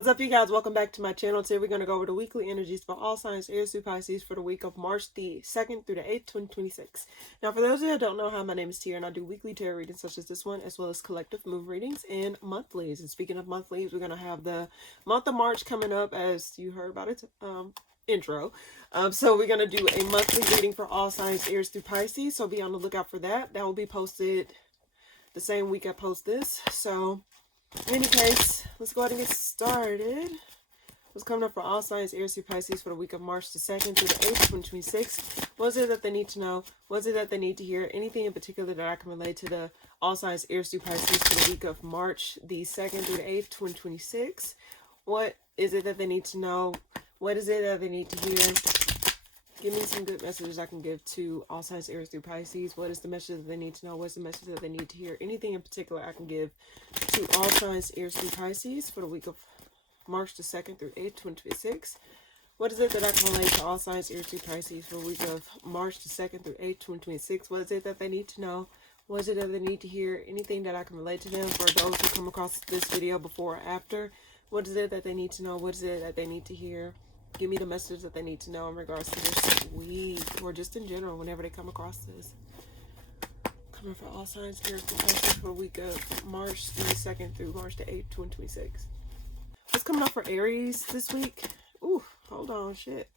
What's up, you guys? Welcome back to my channel. Today we're going to go over the weekly energies for all signs Aries through Pisces for the week of March the 2nd through the 8th, 2026. Now, for those of you that don't know, how my name is Tia, and I do weekly tarot readings such as this one, as well as collective move readings and monthlies. And speaking of monthlies, we're going to have the month of March coming up, as you heard about its intro. So we're going to do a monthly reading for all signs Aries through Pisces. So be on the lookout for that. That will be posted the same week I post this. So in any case, let's go ahead and get started. What's coming up for all signs Aries through Pisces for the week of March the 2nd through the 8th, 2026? What is it that they need to know? What is it that they need to hear? Anything in particular that I can relate to the all signs Aries through Pisces for the week of March the 2nd through the 8th, 2026? What is it that they need to know? What is it that they need to hear? Give me some good messages I can give to all signs Aries through Pisces. What is the message that they need to know? What's the message that they need to hear? Anything in particular I can give to all signs Aries through Pisces for the week of March the 2nd through 8th, 2026. What is it that I can relate to all signs Aries through Pisces for the week of March the 2nd through 8th, 2026? What is it that they need to know? What is it that they need to hear? Anything that I can relate to them for those who come across this video before or after. What is it that they need to know? What is it that they need to hear? Give me the message that they need to know in regards to this week, or just in general, whenever they come across this. Coming for all signs Aries through Pisces for the week of March the 2nd through March the 8th, 2026. What's coming up for Aries this week? Ooh, hold on, shit.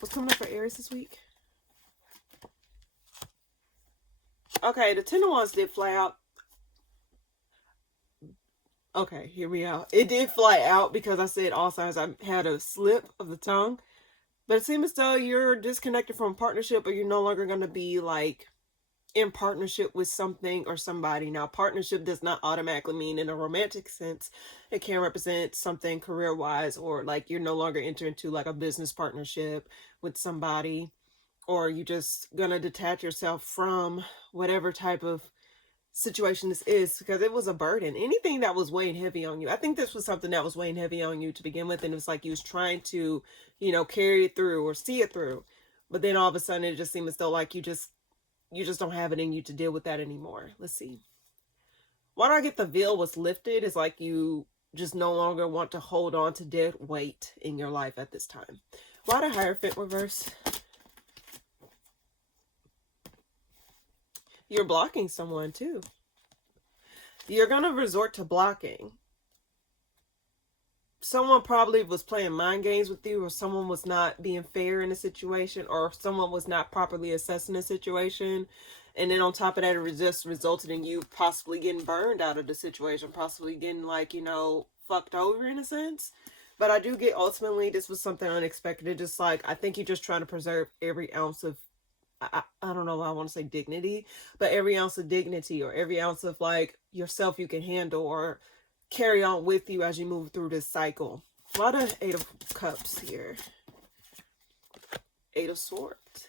What's coming up for Aries this week? Okay, the Ten of Wands did fly out. Okay, here we are. It did fly out because I said all signs. I had a slip of the tongue. But it seems as though you're disconnected from partnership, or you're no longer going to be like in partnership with something or somebody. Now, partnership does not automatically mean in a romantic sense. It can represent something career-wise, or like you're no longer entering into like a business partnership with somebody, or you just going to detach yourself from whatever type of situation this is, because it was a burden. Anything that was weighing heavy on you. I think this was something that was weighing heavy on you to begin with, and it was like you was trying to, you know, carry it through or see it through. But then all of a sudden it just seemed as though like you just don't have it in you to deal with that anymore. Let's see. Why do I get the veil was lifted? It's like you just no longer want to hold on to dead weight in your life at this time. Why the Hierophant reverse? You're blocking someone too. You're going to resort to blocking. Someone probably was playing mind games with you, or someone was not being fair in a situation, or someone was not properly assessing a situation. And then on top of that, it just resulted in you possibly getting burned out of the situation, possibly getting like, you know, fucked over in a sense. But I do get ultimately this was something unexpected. It just like, I think you're just trying to preserve every ounce of, I don't know why I want to say dignity, but every ounce of dignity, or every ounce of like yourself you can handle or carry on with you as you move through this cycle. A lot of Eight of Cups here. Eight of Swords.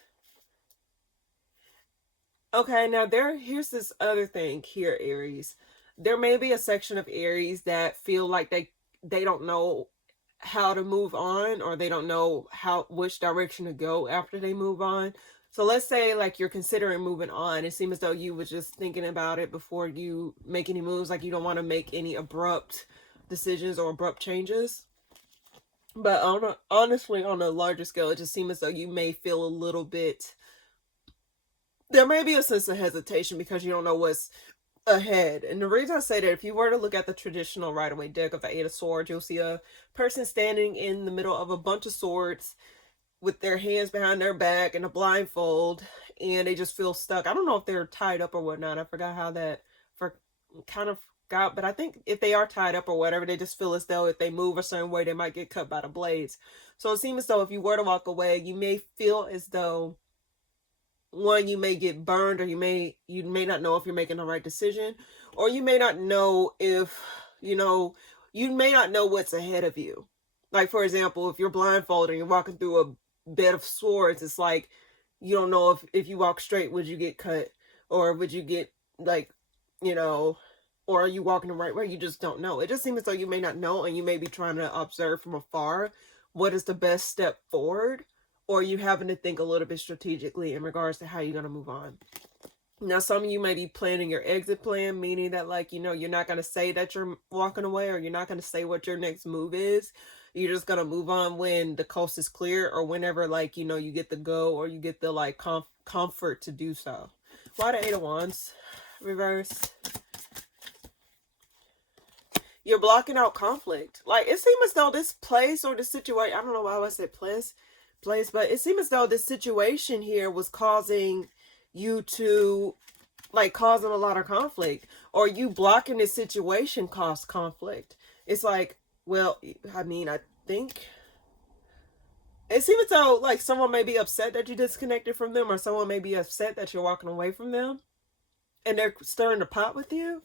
Okay, now here's this other thing here, Aries. There may be a section of Aries that feel like they don't know how to move on, or they don't know which direction to go after they move on. So let's say like you're considering moving on. It seems as though you were just thinking about it before you make any moves. Like you don't want to make any abrupt decisions or abrupt changes. But honestly, on a larger scale, it just seems as though you may feel a little bit, there may be a sense of hesitation because you don't know what's ahead. And the reason I say that, if you were to look at the traditional Rider-Waite deck of the Eight of Swords, you'll see a person standing in the middle of a bunch of swords with their hands behind their back and a blindfold, and they just feel stuck. I don't know if they're tied up or whatnot. I forgot how that forgot, but I think if they are tied up or whatever, they just feel as though if they move a certain way, they might get cut by the blades. So it seems as though if you were to walk away, you may feel as though, one, you may get burned, or you may not know if you're making the right decision, or you may not know if, you may not know what's ahead of you. Like, for example, if you're blindfolded and you're walking through a bed of swords, it's like you don't know if you walk straight, would you get cut, or would you get like, or are you walking the right way? You just don't know. It just seems as though you may not know, and you may be trying to observe from afar what is the best step forward, or you having to think a little bit strategically in regards to how you're going to move on. Now, some of you may be planning your exit plan, meaning that, like, you know, you're not going to say that you're walking away, or you're not going to say what your next move is. You're just going to move on when the coast is clear, or whenever, like, you know, you get the go, or you get the, like, comfort to do so. Why the Eight of Wands? Reverse. You're blocking out conflict. Like, it seems as though this place or this situation, I don't know why I said place, but it seems as though this situation here was causing you to, like, causing a lot of conflict, or you blocking this situation caused conflict. It's like, well, I mean, I think it seems as though, like, someone may be upset that you disconnected from them, or someone may be upset that you're walking away from them, and they're stirring the pot with you.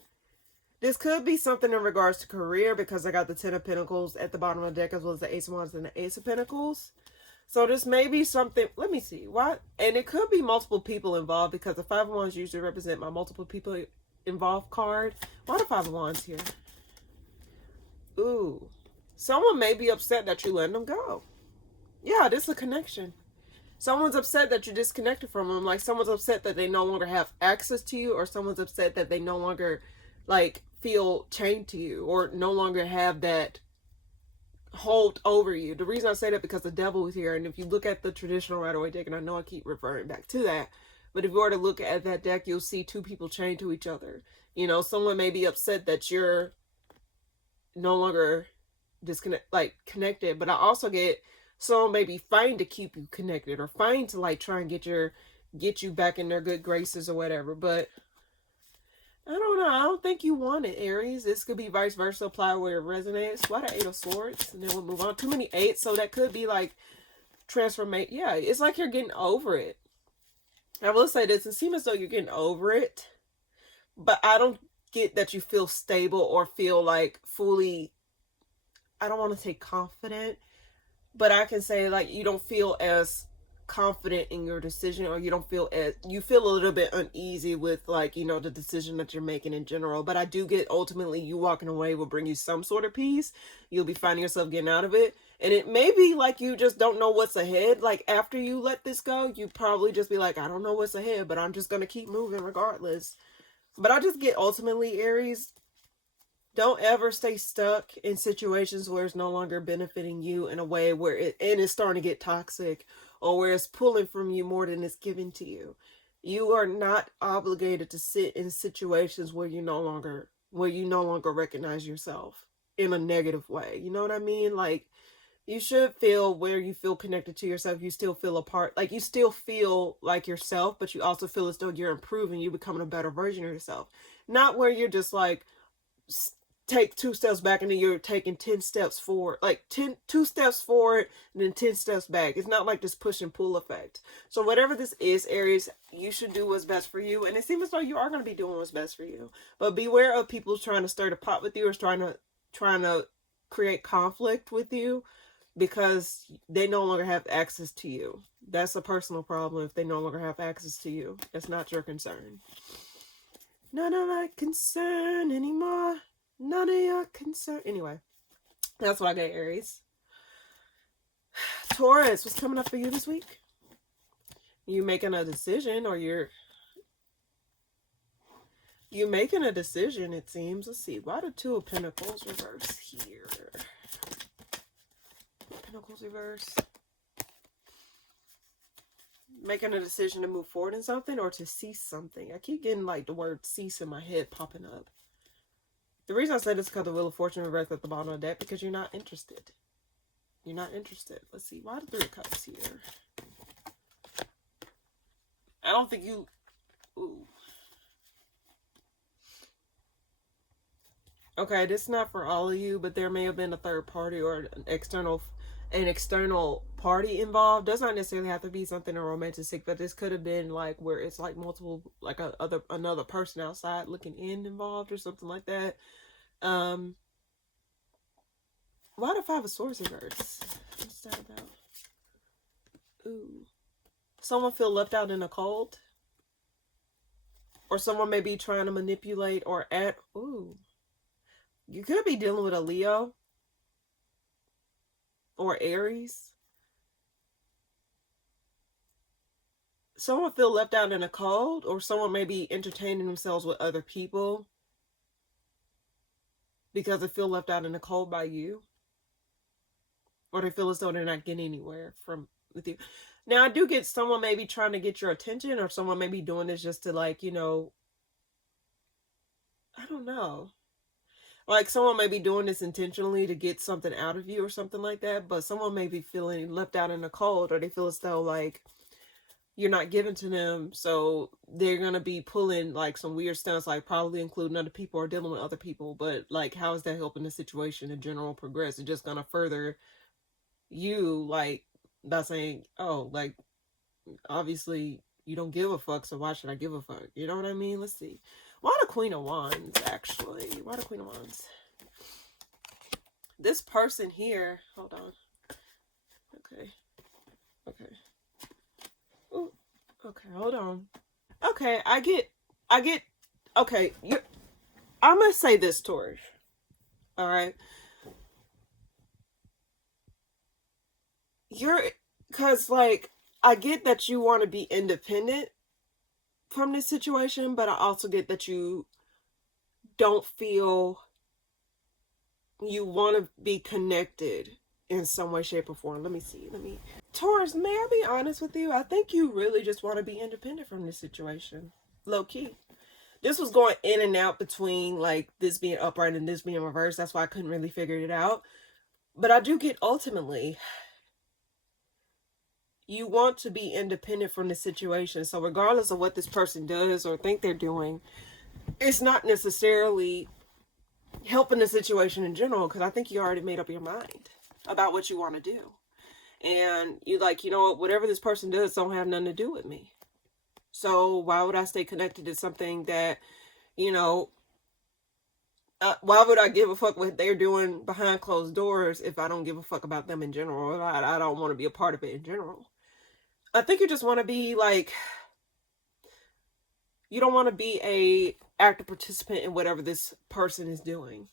This could be something in regards to career, because I got the Ten of Pentacles at the bottom of the deck, as well as the Ace of Wands and the Ace of Pentacles. So this may be something, let me see, what? And it could be multiple people involved, because the Five of Wands usually represent my multiple people involved card. Why the Five of Wands here? Ooh. Someone may be upset that you let them go. Yeah, this is a connection. Someone's upset that you're disconnected from them. Like, someone's upset that they no longer have access to you, or someone's upset that they no longer, like, feel chained to you, or no longer have that hold over you. The reason I say that, because the devil is here, and if you look at the traditional Rider-Waite deck, and I know I keep referring back to that, but if you were to look at that deck, you'll see two people chained to each other. You know, someone may be upset that you're no longer connected, but I also get someone may be fighting to keep you connected, or fighting to, like, try and get you back in their good graces or whatever. But I don't know. I don't think you want it, Aries. This could be vice versa. Apply where it resonates. Why the Eight of Swords? And then we'll move on. Too many eights, so that could be like transformation. Yeah, it's like you're getting over it. I will say this. It seems as though you're getting over it, but I don't get that you feel stable or feel like fully, I don't want to say confident, but I can say, like, you don't feel as confident in your decision, or you don't feel as, you feel a little bit uneasy with, like, you know, the decision that you're making in general. But I do get, ultimately, you walking away will bring you some sort of peace. You'll be finding yourself getting out of it, and it may be like you just don't know what's ahead. Like, after you let this go, you probably just be like, I don't know what's ahead, but I'm just gonna keep moving regardless. But I just get, ultimately, Aries, don't ever stay stuck in situations where it's no longer benefiting you in a way where it's starting to get toxic, or where it's pulling from you more than it's giving to you. You are not obligated to sit in situations where you no longer recognize yourself in a negative way. You know what I mean? Like, you should feel where you feel connected to yourself. You still feel a part, like, you still feel like yourself, but you also feel as though you're improving, you're becoming a better version of yourself. Not where you're just like, take 2 steps back and then you're taking 10 steps forward, like 2 steps forward and then 10 steps back. It's not like this push and pull effect. So whatever this is, Aries, you should do what's best for you, and it seems as though you are going to be doing what's best for you. But beware of people trying to stir the pot with you, or trying to create conflict with you, because they no longer have access to you. That's a personal problem. If they no longer have access to you, that's not your concern. None of my concern anymore. None of your concern. Anyway, that's what I got, Aries. Taurus, what's coming up for you this week? You making a decision, or you're making a decision, it seems. Let's see. Why the Two of Pentacles reverse here? Pentacles reverse. Making a decision to move forward in something, or to cease something. I keep getting, like, the word cease in my head popping up. The reason I say this is because the Wheel of Fortune reversed at the bottom of the deck, because you're not interested. You're not interested. Let's see. Why the Three of Cups here? I don't think you... Ooh. Okay, this is not for all of you, but there may have been a third party, or an external party involved. Does not necessarily have to be something romantic, but this could have been, like, where it's like multiple, like another person outside looking in involved, or something like that. Why the Five of Swords reverse? What's that about? Ooh. Someone feel left out in the cold, or someone may be trying to manipulate, or ooh. You could be dealing with a Leo or Aries. someone feel left out in the cold, or someone may be entertaining themselves with other people because they feel left out in the cold by you, or they feel as though they're not getting anywhere from with you. Now, I do get someone maybe trying to get your attention, or someone may be doing this just to, like, you know, I don't know. Like, someone may be doing this intentionally to get something out of you or something like that, but someone may be feeling left out in the cold, or they feel as though, like, you're not giving to them, so they're gonna be pulling like some weird stunts, like probably including other people or dealing with other people. But like, how is that helping the situation in general progress? It's just gonna further you, like, by saying, oh, like, obviously you don't give a fuck, so why should I give a fuck? You know what I mean? Let's see. Why the Queen of Wands, actually? Why the Queen of Wands? This person here, hold on. Okay. Ooh, okay, hold on. Okay, I get, okay, I'm gonna say this, Taurus. All right. Cause like, I get that you want to be independent from this situation, but I also get that you don't feel you want to be connected in some way, shape, or form. Let me see. Taurus, may I be honest with you? I think you really just want to be independent from this situation. Low key. This was going in and out between like this being upright and this being reversed. That's why I couldn't really figure it out. But I do get, ultimately, you want to be independent from the situation. So regardless of what this person does or think they're doing, it's not necessarily helping the situation in general, because I think you already made up your mind about what you want to do. And you like, you know what, whatever this person does don't have nothing to do with me. So why would I stay connected to something that, you know, why would I give a fuck what they're doing behind closed doors if I don't give a fuck about them in general? I don't want to be a part of it in general. I think you just want to be like, you don't want to be a active participant in whatever this person is doing.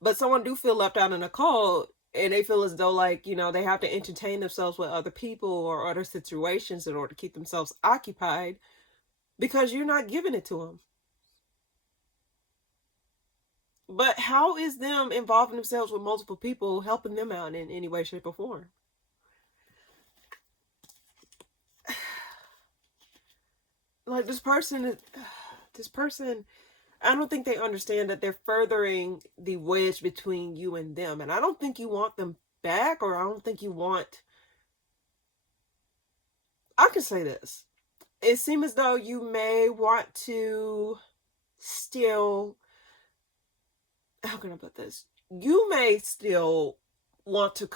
But someone do feel left out in the cold, and they feel as though, like, you know, they have to entertain themselves with other people or other situations in order to keep themselves occupied, because you're not giving it to them. But how is them involving themselves with multiple people helping them out in any way, shape, or form? Like, this person, I don't think they understand that they're furthering the wedge between you and them. And I don't think you want them back, or I don't think you want... I can say this. It seems as though you may want to still... How can I put this? You may still want to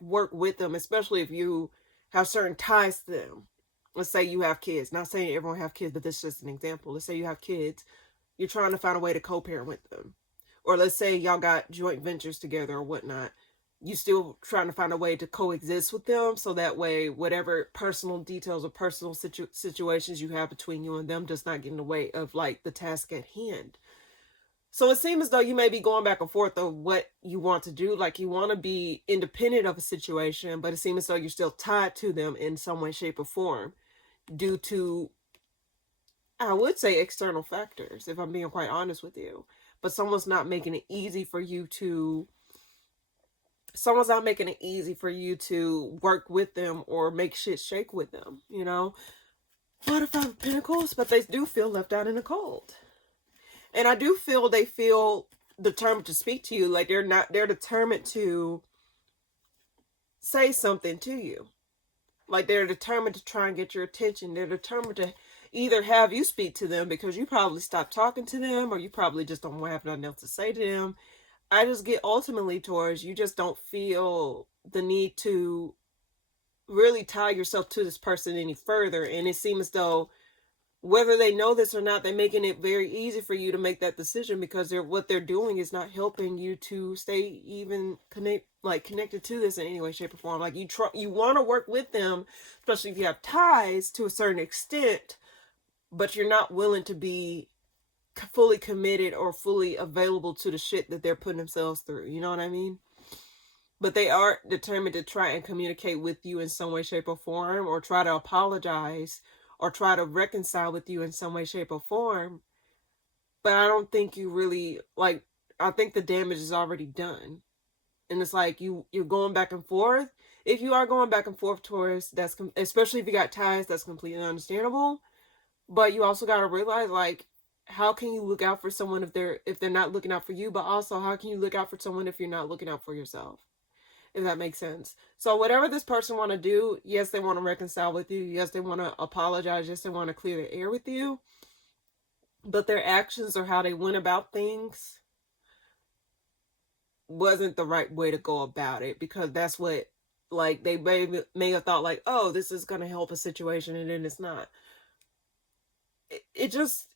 work with them, especially if you have certain ties to them. Let's say you have kids. Not saying everyone have kids, but this is just an example. Let's say you have kids. You're trying to find a way to co-parent with them. Or let's say y'all got joint ventures together or whatnot. You still trying to find a way to coexist with them, so that way whatever personal details or personal situations you have between you and them does not get in the way of like the task at hand. So it seems as though you may be going back and forth of what you want to do. Like, you want to be independent of a situation, but it seems as though you're still tied to them in some way, shape, or form due to, I would say, external factors, if I'm being quite honest with you. But someone's not making it easy for you to work with them or make shit shake with them, you know? Butterfly of Pentacles, but they do feel left out in the cold. And I do feel they feel determined to speak to you. Like, they're determined to say something to you. Like, they're determined to try and get your attention. They're determined to either have you speak to them because you probably stopped talking to them, or you probably just don't have nothing else to say to them. I just get, ultimately, Taurus, you just don't feel the need to really tie yourself to this person any further. And it seems as though, whether they know this or not, they're making it very easy for you to make that decision, because what they're doing is not helping you to stay even connected to this in any way, shape, or form. Like, you want to work with them, especially if you have ties to a certain extent, but you're not willing to be fully committed or fully available to the shit that they're putting themselves through. You know what I mean? but they are determined to try and communicate with you in some way, shape, or form, or try to apologize, or try to reconcile with you in some way, shape, or form. But I don't think you really, like, I think the damage is already done. And it's like you're going back and forth. If you are going back and forth, Taurus, that's especially if you got ties, that's completely understandable. But you also got to realize, like, how can you look out for someone if they're not looking out for you? But also, how can you look out for someone if you're not looking out for yourself? If that makes sense. So whatever this person want to do, yes, they want to reconcile with you. Yes, they want to apologize. Yes, they want to clear the air with you. But their actions or how they went about things wasn't the right way to go about it, because that's what, like, they may have thought, like, oh, this is going to help a situation, and then it's not. It just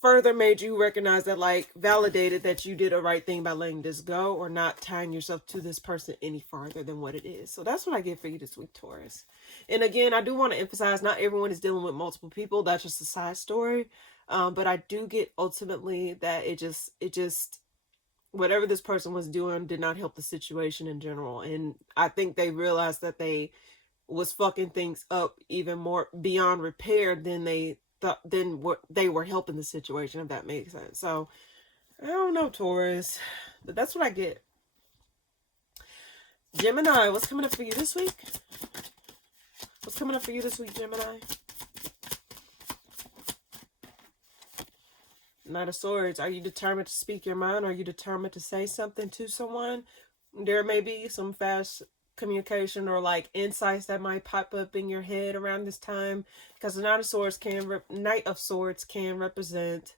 further made you recognize that, like, validated that you did a right thing by letting this go, or not tying yourself to this person any farther than what it is. So that's what I get for you this week, Taurus. And again, I do want to emphasize, not everyone is dealing with multiple people. That's just a side story. But I do get ultimately that it just whatever this person was doing did not help the situation in general. And I think they realized that they was fucking things up even more beyond repair than they thought, than what they were helping the situation, if that makes sense. So I don't know, Taurus, but that's what I get. Gemini, what's coming up for you this week? What's coming up for you this week, Gemini? Knight of Swords. Are you determined to speak your mind? Are you determined to say something to someone? There may be some fast communication or, like, insights that might pop up in your head around this time, because the Knight of Swords can represent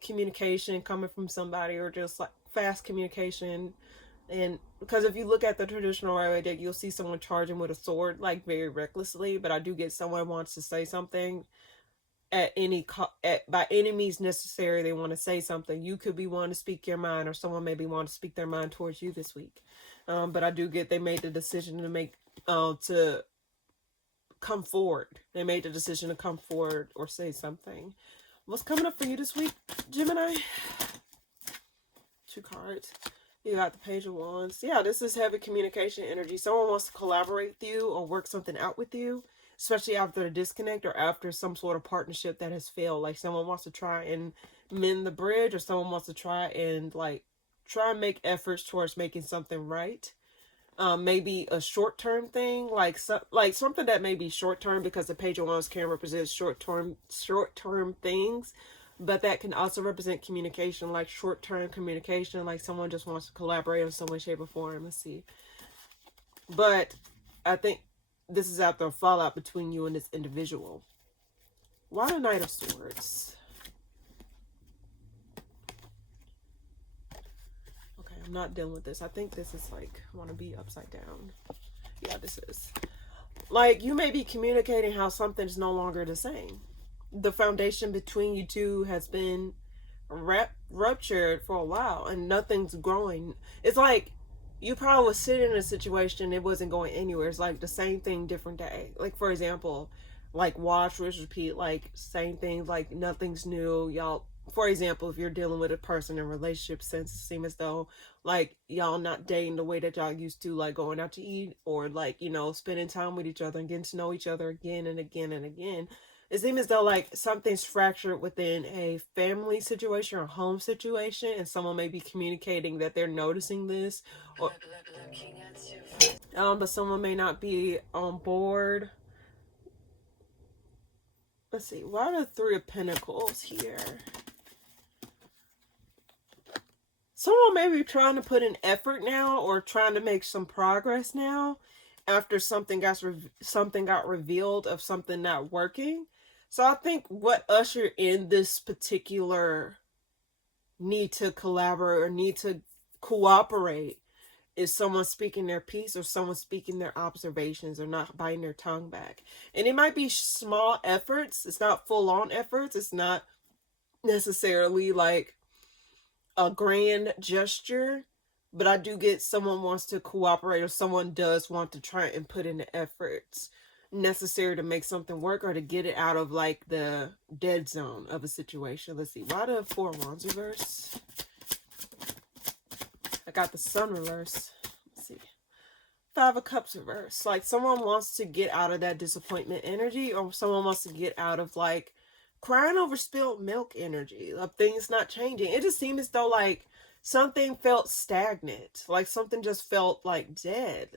communication coming from somebody, or just like fast communication. And because if you look at the traditional railway deck, you'll see someone charging with a sword, like, very recklessly. But I do get someone wants to say something by any means necessary. They want to say something. You could be wanting to speak your mind, or someone maybe want to speak their mind towards you this week. But I do get they made the decision to come forward. They made the decision to come forward or say something. What's coming up for you this week, Gemini? 2 cards. You got the Page of Wands. Yeah, this is heavy communication energy. Someone wants to collaborate with you or work something out with you, especially after a disconnect or after some sort of partnership that has failed. Like, someone wants to try and mend the bridge, or someone wants to try and make efforts towards making something right. Maybe a short-term thing, like something that may be short-term, because the Page of Wands can represent short-term things, but that can also represent communication, like short-term communication, like someone just wants to collaborate in some way, shape, or form. Let's see. But I think this is after a fallout between you and this individual. Why the Knight of Swords? Okay, I'm not dealing with this. I think this is, like, want to be upside down. Yeah, this is. Like, you may be communicating how something's no longer the same. The foundation between you two has been ruptured for a while, and nothing's growing. It's like you probably was sitting in a situation, it wasn't going anywhere. It's like the same thing, different day. Like, for example, like, watch, repeat, like, same thing, like, nothing's new. Y'all, for example, if you're dealing with a person in a relationship, since it seems as though, like, y'all not dating the way that y'all used to, like going out to eat, or, like, you know, spending time with each other and getting to know each other again and again and again. It seems as though, like, something's fractured within a family situation or home situation, and someone may be communicating that they're noticing this, or but someone may not be on board. Let's see, why are the 3 of Pentacles here? Someone may be trying to put in effort now, or trying to make some progress now, after something got revealed of something not working. So I think what ushered in this particular need to collaborate or need to cooperate is someone speaking their piece, or someone speaking their observations, or not biting their tongue back. And it might be small efforts. It's not full-on efforts. It's not necessarily like a grand gesture, but I do get someone wants to cooperate, or someone does want to try and put in the efforts necessary to make something work, or to get it out of, like, the dead zone of a situation. Let's see, why the 4 of Wands reverse? I got the Sun reverse. Let's see. Five of Cups reverse. Like someone wants to get out of that disappointment energy, or someone wants to get out of like crying over spilled milk energy of things not changing. It just seemed as though like something felt stagnant, like something just felt like dead.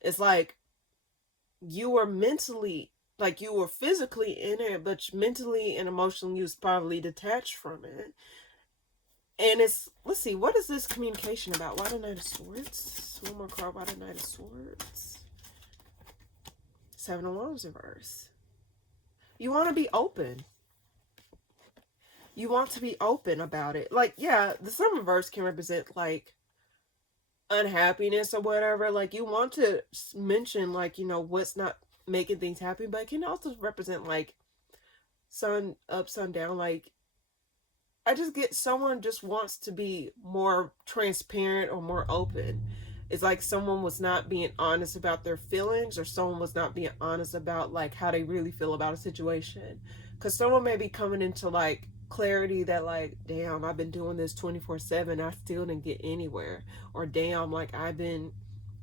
It's like you were mentally, like you were physically in it, but mentally and emotionally you was probably detached from it. And it's, let's see, what is this communication about? Why the Knight of Swords? One more card, why the Knight of Swords? Seven of Wands reverse. You want to be open. You want to be open about it. Like, yeah, the Sun reverse can represent like unhappiness or whatever. Like you want to mention like, you know, what's not making things happy, but it can also represent like sun up, sun down. Like I just get someone just wants to be more transparent or more open. It's like someone was not being honest about their feelings, or someone was not being honest about like how they really feel about a situation. Because someone may be coming into like clarity that like, damn, I've been doing this 24/7, I still didn't get anywhere. Or damn, like I've been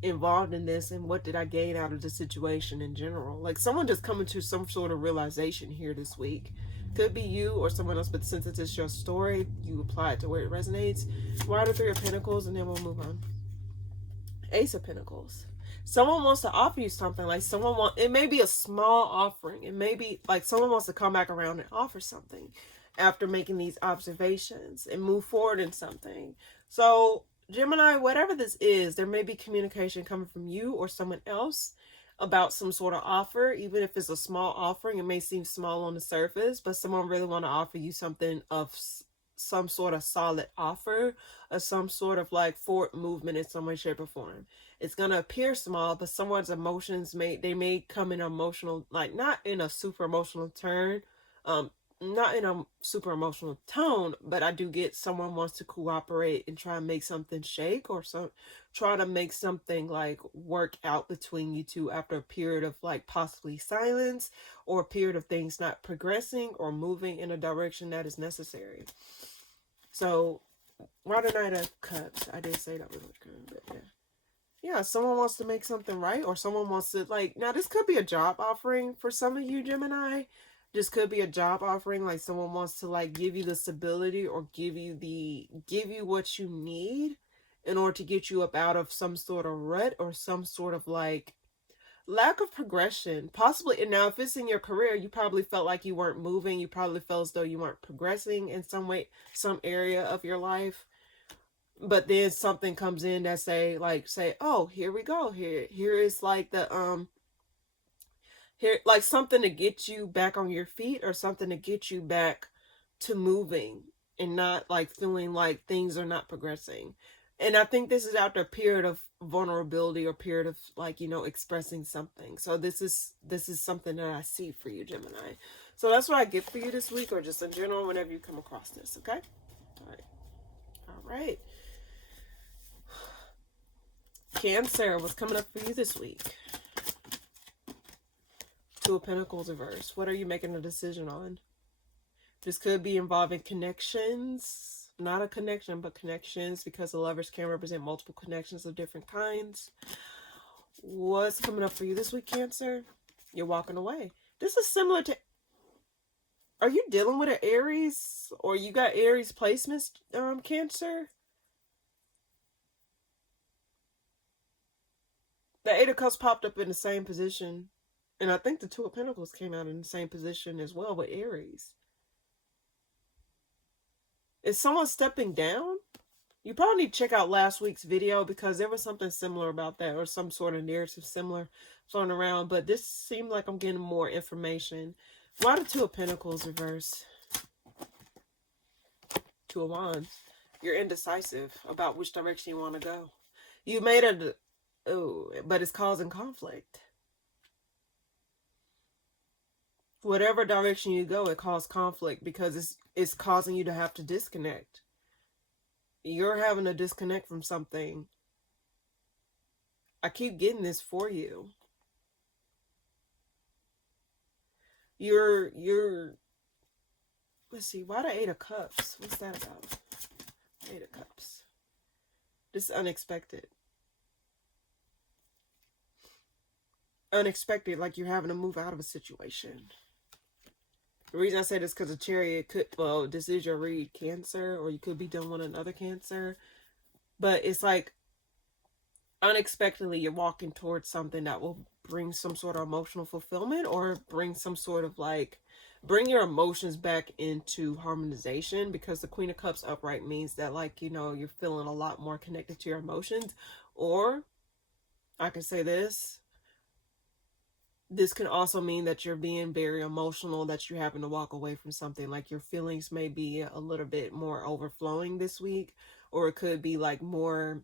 involved in this and what did I gain out of the situation in general. Like someone just coming to some sort of realization here this week. Could be you or someone else, but since it's your story, you apply it to where it resonates. Why the Three of Pentacles, and then we'll move on. Ace of Pentacles. Someone wants to offer you something. Like someone it may be a small offering. It may be like someone wants to come back around and offer something after making these observations and move forward in something. So Gemini, whatever this is, there may be communication coming from you or someone else about some sort of offer. Even if it's a small offering, it may seem small on the surface, but someone really want to offer you something of some sort of solid offer, or some sort of like forward movement in some way, shape, or form. It's going to appear small, but someone's emotions may come in emotional, like not in a super emotional turn, not in a super emotional tone, but I do get someone wants to cooperate and try and make something shake, or try to make something like work out between you two after a period of like possibly silence, or a period of things not progressing or moving in a direction that is necessary. So why the Knight of Cups? I did say that was good, but yeah. Yeah, someone wants to make something right, or someone wants to like, now this could be a job offering for some of you, Gemini. This could be a job offering, like someone wants to like give you the stability or give you what you need in order to get you up out of some sort of rut or some sort of like lack of progression. Possibly, and now if it's in your career, you probably felt like you weren't moving. You probably felt as though you weren't progressing in some way, some area of your life. But then something comes in that say, oh, here we go. Here is like the here, like something to get you back on your feet, or something to get you back to moving and not like feeling like things are not progressing. And I think this is after a period of vulnerability or period of like, you know, expressing something. So this is something that I see for you, Gemini. So that's what I get for you this week, or just in general whenever you come across this, okay? All right. Cancer, what's coming up for you this week? Two of Pentacles reverse. What are you making a decision on? This could be involving connections. Not a connection, but connections, because the Lovers can represent multiple connections of different kinds. What's coming up for you this week, Cancer? You're walking away. This is similar to... Are you dealing with an Aries? Or you got Aries placements, Cancer? The Eight of Cups popped up in the same position. And I think the Two of Pentacles came out in the same position as well with Aries. Is someone stepping down? You probably need to check out last week's video, because there was something similar about that, or some sort of narrative similar floating around. But this seemed like I'm getting more information. Why the Two of Pentacles reverse? Two of Wands. You're indecisive about which direction you want to go. You made a... Oh, but it's causing conflict. Whatever direction you go, it causes conflict, because it's causing you to have to disconnect. You're having to disconnect from something. I keep getting this for you. You're let's see, why the Eight of Cups? What's that about? Eight of Cups. This is unexpected. unexpected, like you're having to move out of a situation. The reason I say this because the Chariot could, well, this is your read, Cancer, or you could be dealing with another Cancer. But it's like unexpectedly you're walking towards something that will bring some sort of emotional fulfillment, or bring some sort of like, bring your emotions back into harmonization, because the Queen of Cups upright means that, like, you know, you're feeling a lot more connected to your emotions. Or I can say this can also mean that you're being very emotional, that you're having to walk away from something. Like your feelings may be a little bit more overflowing this week, or it could be like more,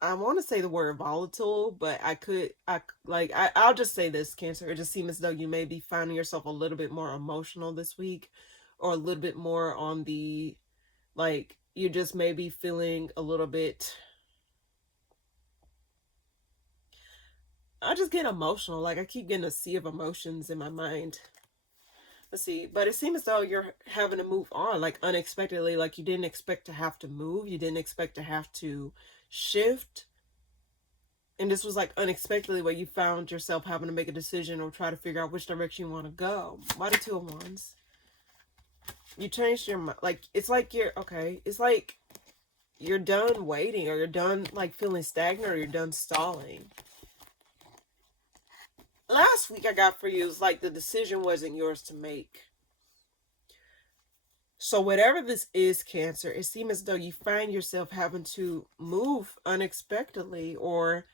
I want to say the word volatile, but I'll just say this, Cancer. It just seems as though you may be finding yourself a little bit more emotional this week, or a little bit more on the, like, you just may be feeling a little bit, I just get emotional. Like I keep getting a sea of emotions in my mind. Let's see, but it seems as though you're having to move on, like unexpectedly, like you didn't expect to have to move, you didn't expect to have to shift. And this was like unexpectedly where you found yourself having to make a decision or try to figure out which direction you want to go. Why the Two of Wands? You changed your mind. Like, it's like you're, okay, it's like you're done waiting, or you're done like feeling stagnant, or you're done stalling. Last week I got for you is like the decision wasn't yours to make. So whatever this is, Cancer, it seems as though you find yourself having to move unexpectedly, or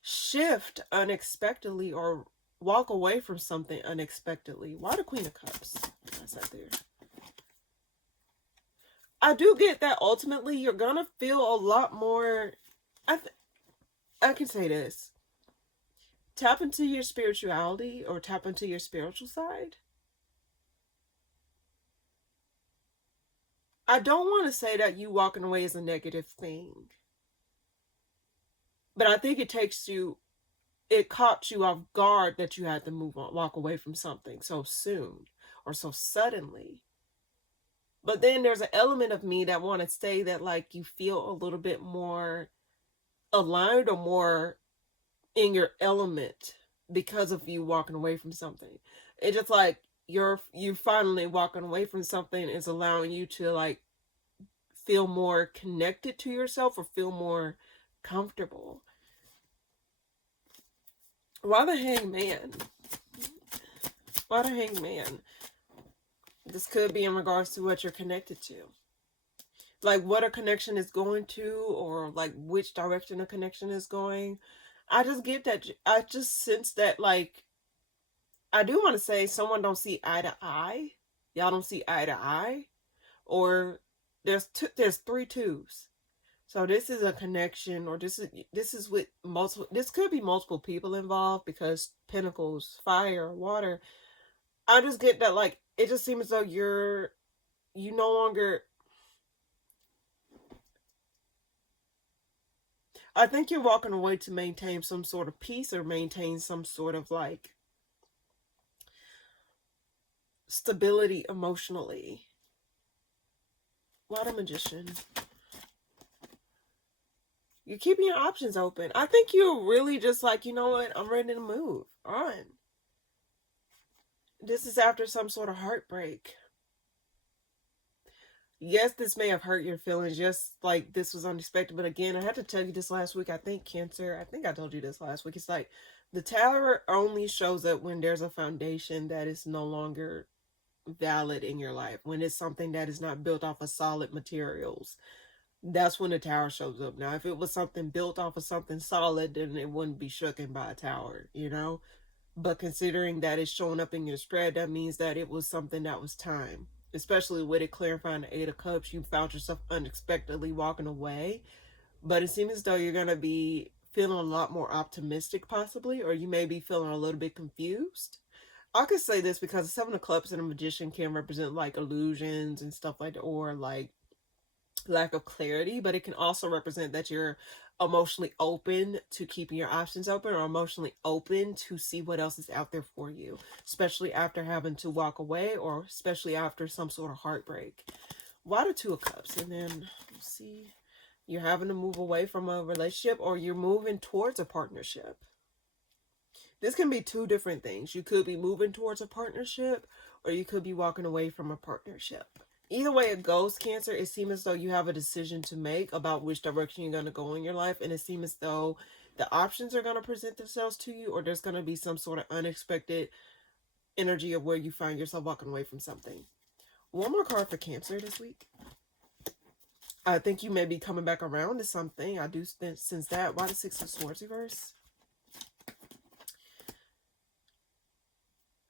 shift unexpectedly, or walk away from something unexpectedly. Why the Queen of Cups? That's right there. I do get that ultimately you're gonna feel a lot more. I can say this. Tap into your spirituality, or tap into your spiritual side. I don't want to say that you walking away is a negative thing, but I think it caught you off guard that you had to move on, walk away from something so soon or so suddenly. But then there's an element of me that want to say that, like, you feel a little bit more aligned or more in your element because of you walking away from something. It's just like you finally walking away from something is allowing you to like feel more connected to yourself, or feel more comfortable. Why the Hangman? Why the Hangman? This could be in regards to what you're connected to. Like what a connection is going to, or like which direction a connection is going. I just get that. I just sense that, like, I do want to say someone don't see eye to eye. Y'all don't see eye to eye. Or there's three twos. So this is a connection, or this is with multiple, this could be multiple people involved, because Pentacles, fire, water. I just get that, like, it just seems as though you no longer, I think you're walking away to maintain some sort of peace, or maintain some sort of like stability emotionally. Why the Magician? You're keeping your options open. I think you're really just like, you know what, I'm ready to move on. This is after some sort of heartbreak. Yes, this may have hurt your feelings. Yes, like this was unexpected. But again, I had to tell you this last week. I think, Cancer, I think I told you this last week. It's like the Tower only shows up when there's a foundation that is no longer valid in your life. When it's something that is not built off of solid materials. That's when the Tower shows up. Now, if it was something built off of something solid, then it wouldn't be shooken by a tower, you know? But considering that it's showing up in your spread, that means that it was something that was time. Especially with it clarifying the Eight of Cups, you found yourself unexpectedly walking away. But it seems as though you're going to be feeling a lot more optimistic, possibly, or you may be feeling a little bit confused. I could say this because the Seven of Cups and a Magician can represent like illusions and stuff like that, or like lack of clarity, but it can also represent that you're emotionally open to keeping your options open, or emotionally open to see what else is out there for you, especially after having to walk away, or especially after some sort of heartbreak. Why the Two of Cups? And then let's see, you're having to move away from a relationship, or you're moving towards a partnership. This can be two different things. You could be moving towards a partnership, or you could be walking away from a partnership. Either way it goes, Cancer, it seems as though you have a decision to make about which direction you're going to go in your life. And it seems as though the options are going to present themselves to you, or there's going to be some sort of unexpected energy of where you find yourself walking away from something. One more card for Cancer this week. I think you may be coming back around to something. I do sense that. Why the Six of Swords reverse?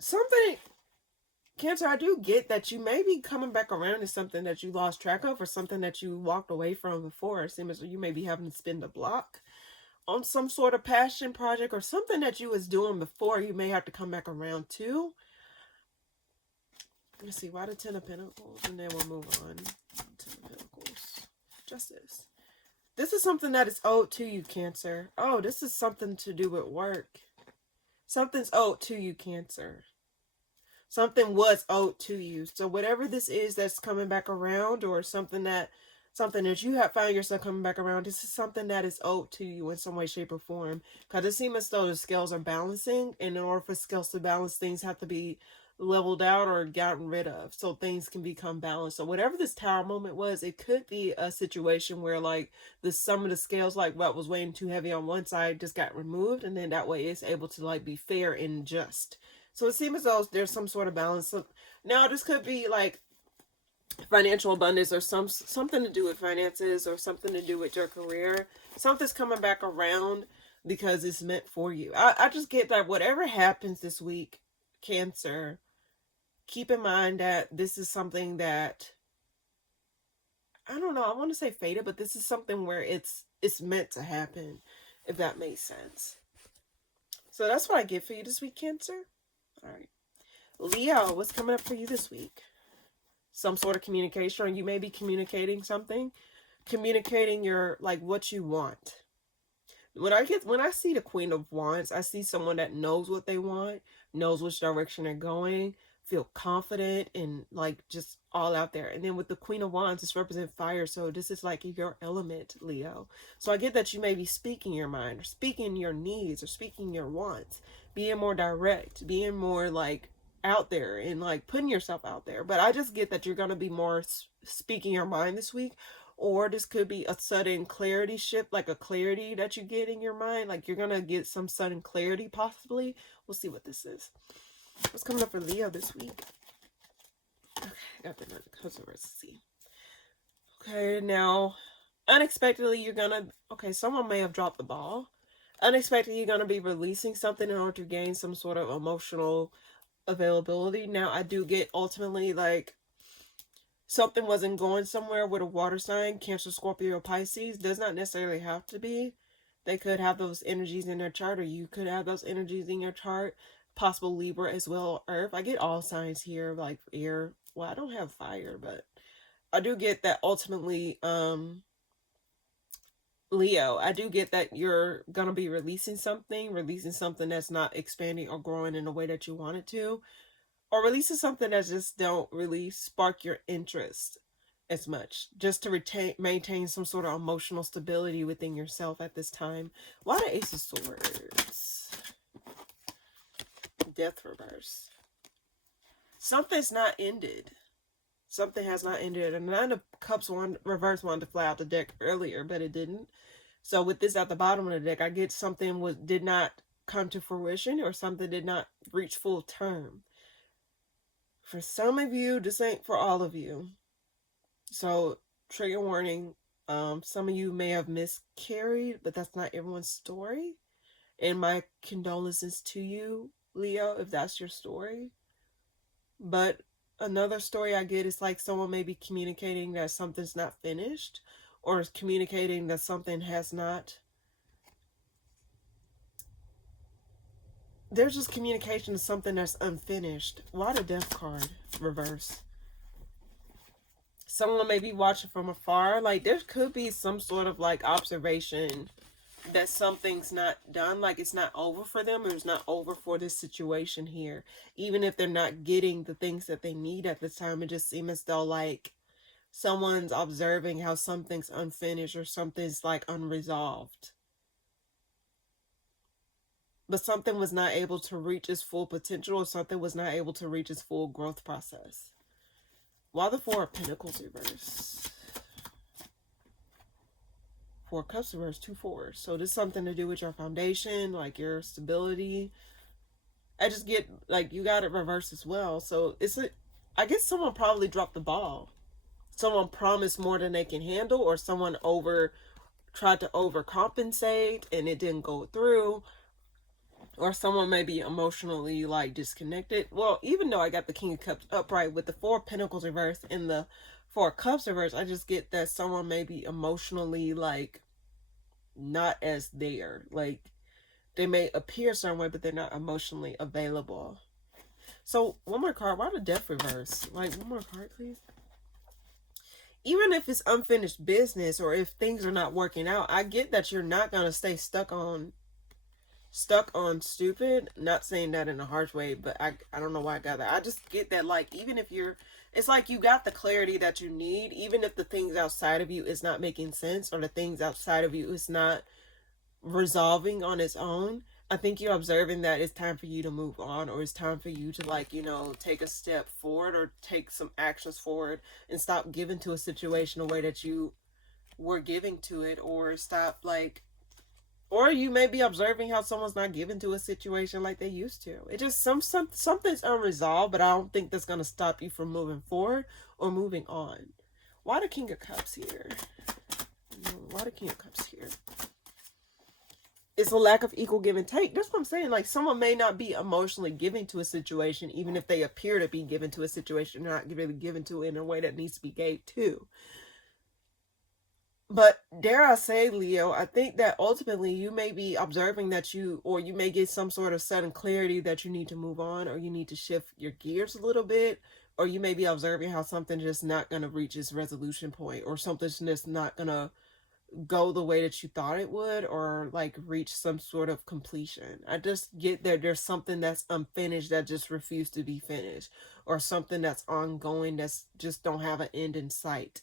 Something, Cancer, I do get that you may be coming back around to something that you lost track of, or something that you walked away from before. It seems you may be having to spin the block on some sort of passion project, or something that you was doing before you may have to come back around to. Let's see, why the Ten of Pentacles? And then we'll move on. Ten of Pentacles. Justice. This is something that is owed to you, Cancer. Oh, this is something to do with work. Something's owed to you, Cancer. Something was owed to you. So whatever this is that's coming back around, or something that you have found yourself coming back around, this is something that is owed to you in some way, shape, or form. Because it seems as though the scales are balancing, and in order for scales to balance, things have to be leveled out or gotten rid of, so things can become balanced. So whatever this Tower moment was, it could be a situation where like some of the scales, like what was weighing too heavy on one side, just got removed, and then that way it's able to like be fair and just. So it seems as though there's some sort of balance. So now this could be like financial abundance, or something to do with finances, or something to do with your career. Something's coming back around because it's meant for you. I just get that whatever happens this week, Cancer, keep in mind that this is something that, I don't know, I want to say fated, but this is something where it's meant to happen, if that makes sense. So that's what I get for you this week, Cancer. All right. Leo, what's coming up for you this week? Some sort of communication, or you may be communicating something. Communicating your, like, what you want. When I see the Queen of Wands, I see someone that knows what they want, knows which direction they're going, feel confident, and like just all out there. And then with the Queen of Wands, this represents fire, so this is like your element, Leo. So I get that you may be speaking your mind, or speaking your needs, or speaking your wants, being more direct, being more like out there, and like putting yourself out there. But I just get that you're going to be more speaking your mind this week. Or this could be a sudden clarity shift, like a clarity that you get in your mind. Like you're going to get some sudden clarity, possibly. We'll see what this is. What's coming up for Leo this week? Okay, got the Nine of Cups. Let's see. Okay, now, unexpectedly, you're going to... Okay, someone may have dropped the ball. Unexpectedly, you're going to be releasing something in order to gain some sort of emotional availability. Now, I do get ultimately, like, something wasn't going somewhere with a water sign, Cancer, Scorpio, or Pisces. Does not necessarily have to be. They could have those energies in their chart, or you could have those energies in your chart. Possible Libra as well, Earth. I get all signs here, like air. Well, I don't have fire, but I do get that ultimately, Leo, I do get that you're going to be releasing something that's not expanding or growing in the way that you want it to. Or releasing something that just don't really spark your interest as much. Just to maintain some sort of emotional stability within yourself at this time. Why the Ace of Swords? Death reverse. Something's not ended. Something has not ended. And Nine of Cups reverse wanted to fly out the deck earlier, but it didn't. So with this at the bottom of the deck, I get something did not come to fruition, or something did not reach full term. For some of you, this ain't for all of you. So, trigger warning, some of you may have miscarried, but that's not everyone's story. And my condolences to you, Leo, if that's your story. But another story I get is like someone may be communicating that something's not finished, or is communicating that something has not... There's just communication of something that's unfinished. Why the Death card reverse? Someone may be watching from afar. Like there could be some sort of like observation that something's not done. Like it's not over for them, or it's not over for this situation here. Even if they're not getting the things that they need at this time, it just seems as though like someone's observing how something's unfinished, or something's like unresolved. but something was not able to reach its full potential, or something was not able to reach its full growth process. Why the Four of Pentacles reverse? Four of Cups reverse, 2 4s. So this is something to do with your foundation, like your stability. I just get, like, you got it reversed as well. So I guess someone probably dropped the ball. Someone promised more than they can handle, or someone tried to overcompensate and it didn't go through, or someone may be emotionally, like, disconnected. Well, even though I got the King of Cups upright with the Four of Pentacles reversed and the Four of Cups reversed, I just get that someone may be emotionally, like, not as there. Like, they may appear a certain way, but they're not emotionally available. So, one more card. Why the Death reverse? Like, one more card, please. Even if it's unfinished business, or if things are not working out, I get that you're not going to stay stuck on stupid. Not saying that in a harsh way, but I don't know why I got that. I just get that, like, even if it's like you got the clarity that you need, even if the things outside of you is not making sense, or the things outside of you is not resolving on its own. I think you're observing that it's time for you to move on, or it's time for you to, like, you know, take a step forward or take some actions forward and stop giving to a situation the way that you were giving to it, or stop, like, or you may be observing how someone's not giving to a situation like they used to. It just something's unresolved, but I don't think that's going to stop you from moving forward or moving on. Why the King of Cups here? Why the King of Cups here? It's a lack of equal give and take. That's what I'm saying. Like, someone may not be emotionally giving to a situation, even if they appear to be given to a situation. They're not really given to it in a way that needs to be gave to. But dare I say, Leo, I think that ultimately you may be observing that you may get some sort of sudden clarity that you need to move on, or you need to shift your gears a little bit, or you may be observing how something's just not going to reach its resolution point, or something's just not going to go the way that you thought it would, or, like, reach some sort of completion. I just get that there's something that's unfinished that just refused to be finished, or something that's ongoing that's just don't have an end in sight.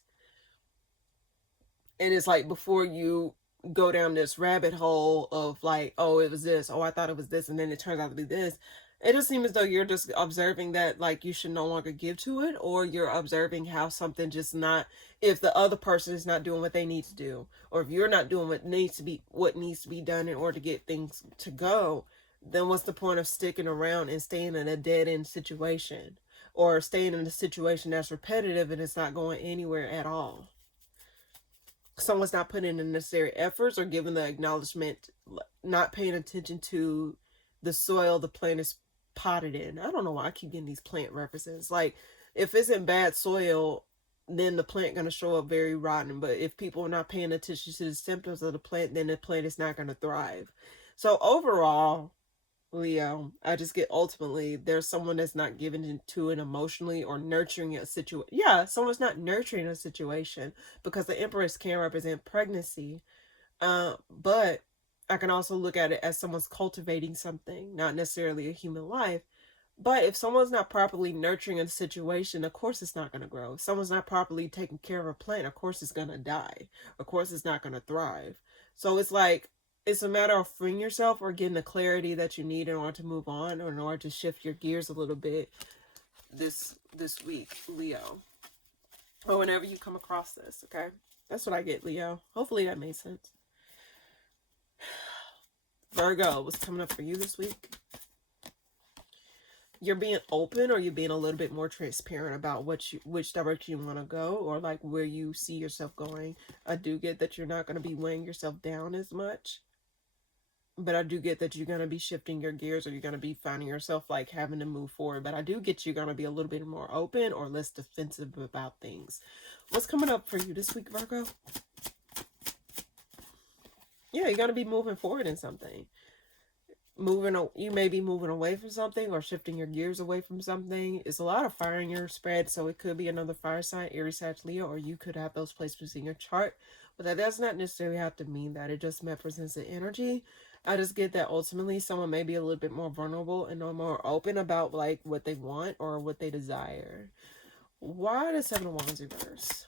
And it's like, before you go down this rabbit hole of, like, oh, it was this, oh, I thought it was this, and then it turns out to be this, it just seems as though you're just observing that, like, you should no longer give to it, or you're observing how something just not, if the other person is not doing what they need to do, or if you're not doing what needs to be done in order to get things to go, then what's the point of sticking around and staying in a dead-end situation, or staying in a situation that's repetitive and it's not going anywhere at all? Someone's not putting in the necessary efforts or giving the acknowledgement, not paying attention to the soil the plant is potted in. I don't know why I keep getting these plant references. Like, if it's in bad soil, then the plant going to show up very rotten. But if people are not paying attention to the symptoms of the plant, then the plant is not going to thrive. So overall, Leo, I just get, ultimately, there's someone that's not giving to it emotionally, or nurturing a situation. Yeah, someone's not nurturing a situation, because the Empress can represent pregnancy. But I can also look at it as someone's cultivating something, not necessarily a human life. But if someone's not properly nurturing a situation, of course it's not going to grow. If someone's not properly taking care of a plant, of course it's going to die. Of course it's not going to thrive. So it's like, it's a matter of freeing yourself, or getting the clarity that you need in order to move on, or in order to shift your gears a little bit this week, Leo. Or whenever you come across this, okay? That's what I get, Leo. Hopefully that made sense. Virgo, what's coming up for you this week? You're being open, or you're being a little bit more transparent about which direction you want to go, or, like, where you see yourself going. I do get that you're not going to be weighing yourself down as much. But I do get that you're going to be shifting your gears, or you're going to be finding yourself, like, having to move forward. But I do get you're going to be a little bit more open, or less defensive about things. What's coming up for you this week, Virgo? Yeah, you're going to be moving forward in something. You may be moving away from something, or shifting your gears away from something. It's a lot of fire in your spread, so it could be another fire sign, Aries, Sag, Leo, or you could have those placements in your chart. But that does not necessarily have to mean that. It just represents the energy. I just get that ultimately someone may be a little bit more vulnerable and more open about, like, what they want or what they desire. Why the Seven of Wands reverse?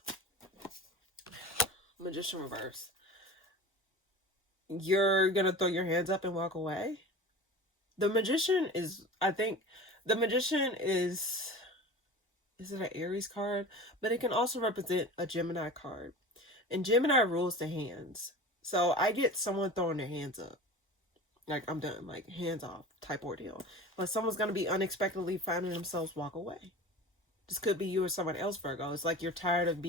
Magician reverse. You're going to throw your hands up and walk away? The Magician is, I think, the Magician is it an Aries card? But it can also represent a Gemini card. And Gemini rules the hands. So I get someone throwing their hands up. Like, I'm done. Like, hands off type ordeal. But someone's going to be unexpectedly finding themselves walk away. This could be you or someone else, Virgo. It's like you're tired of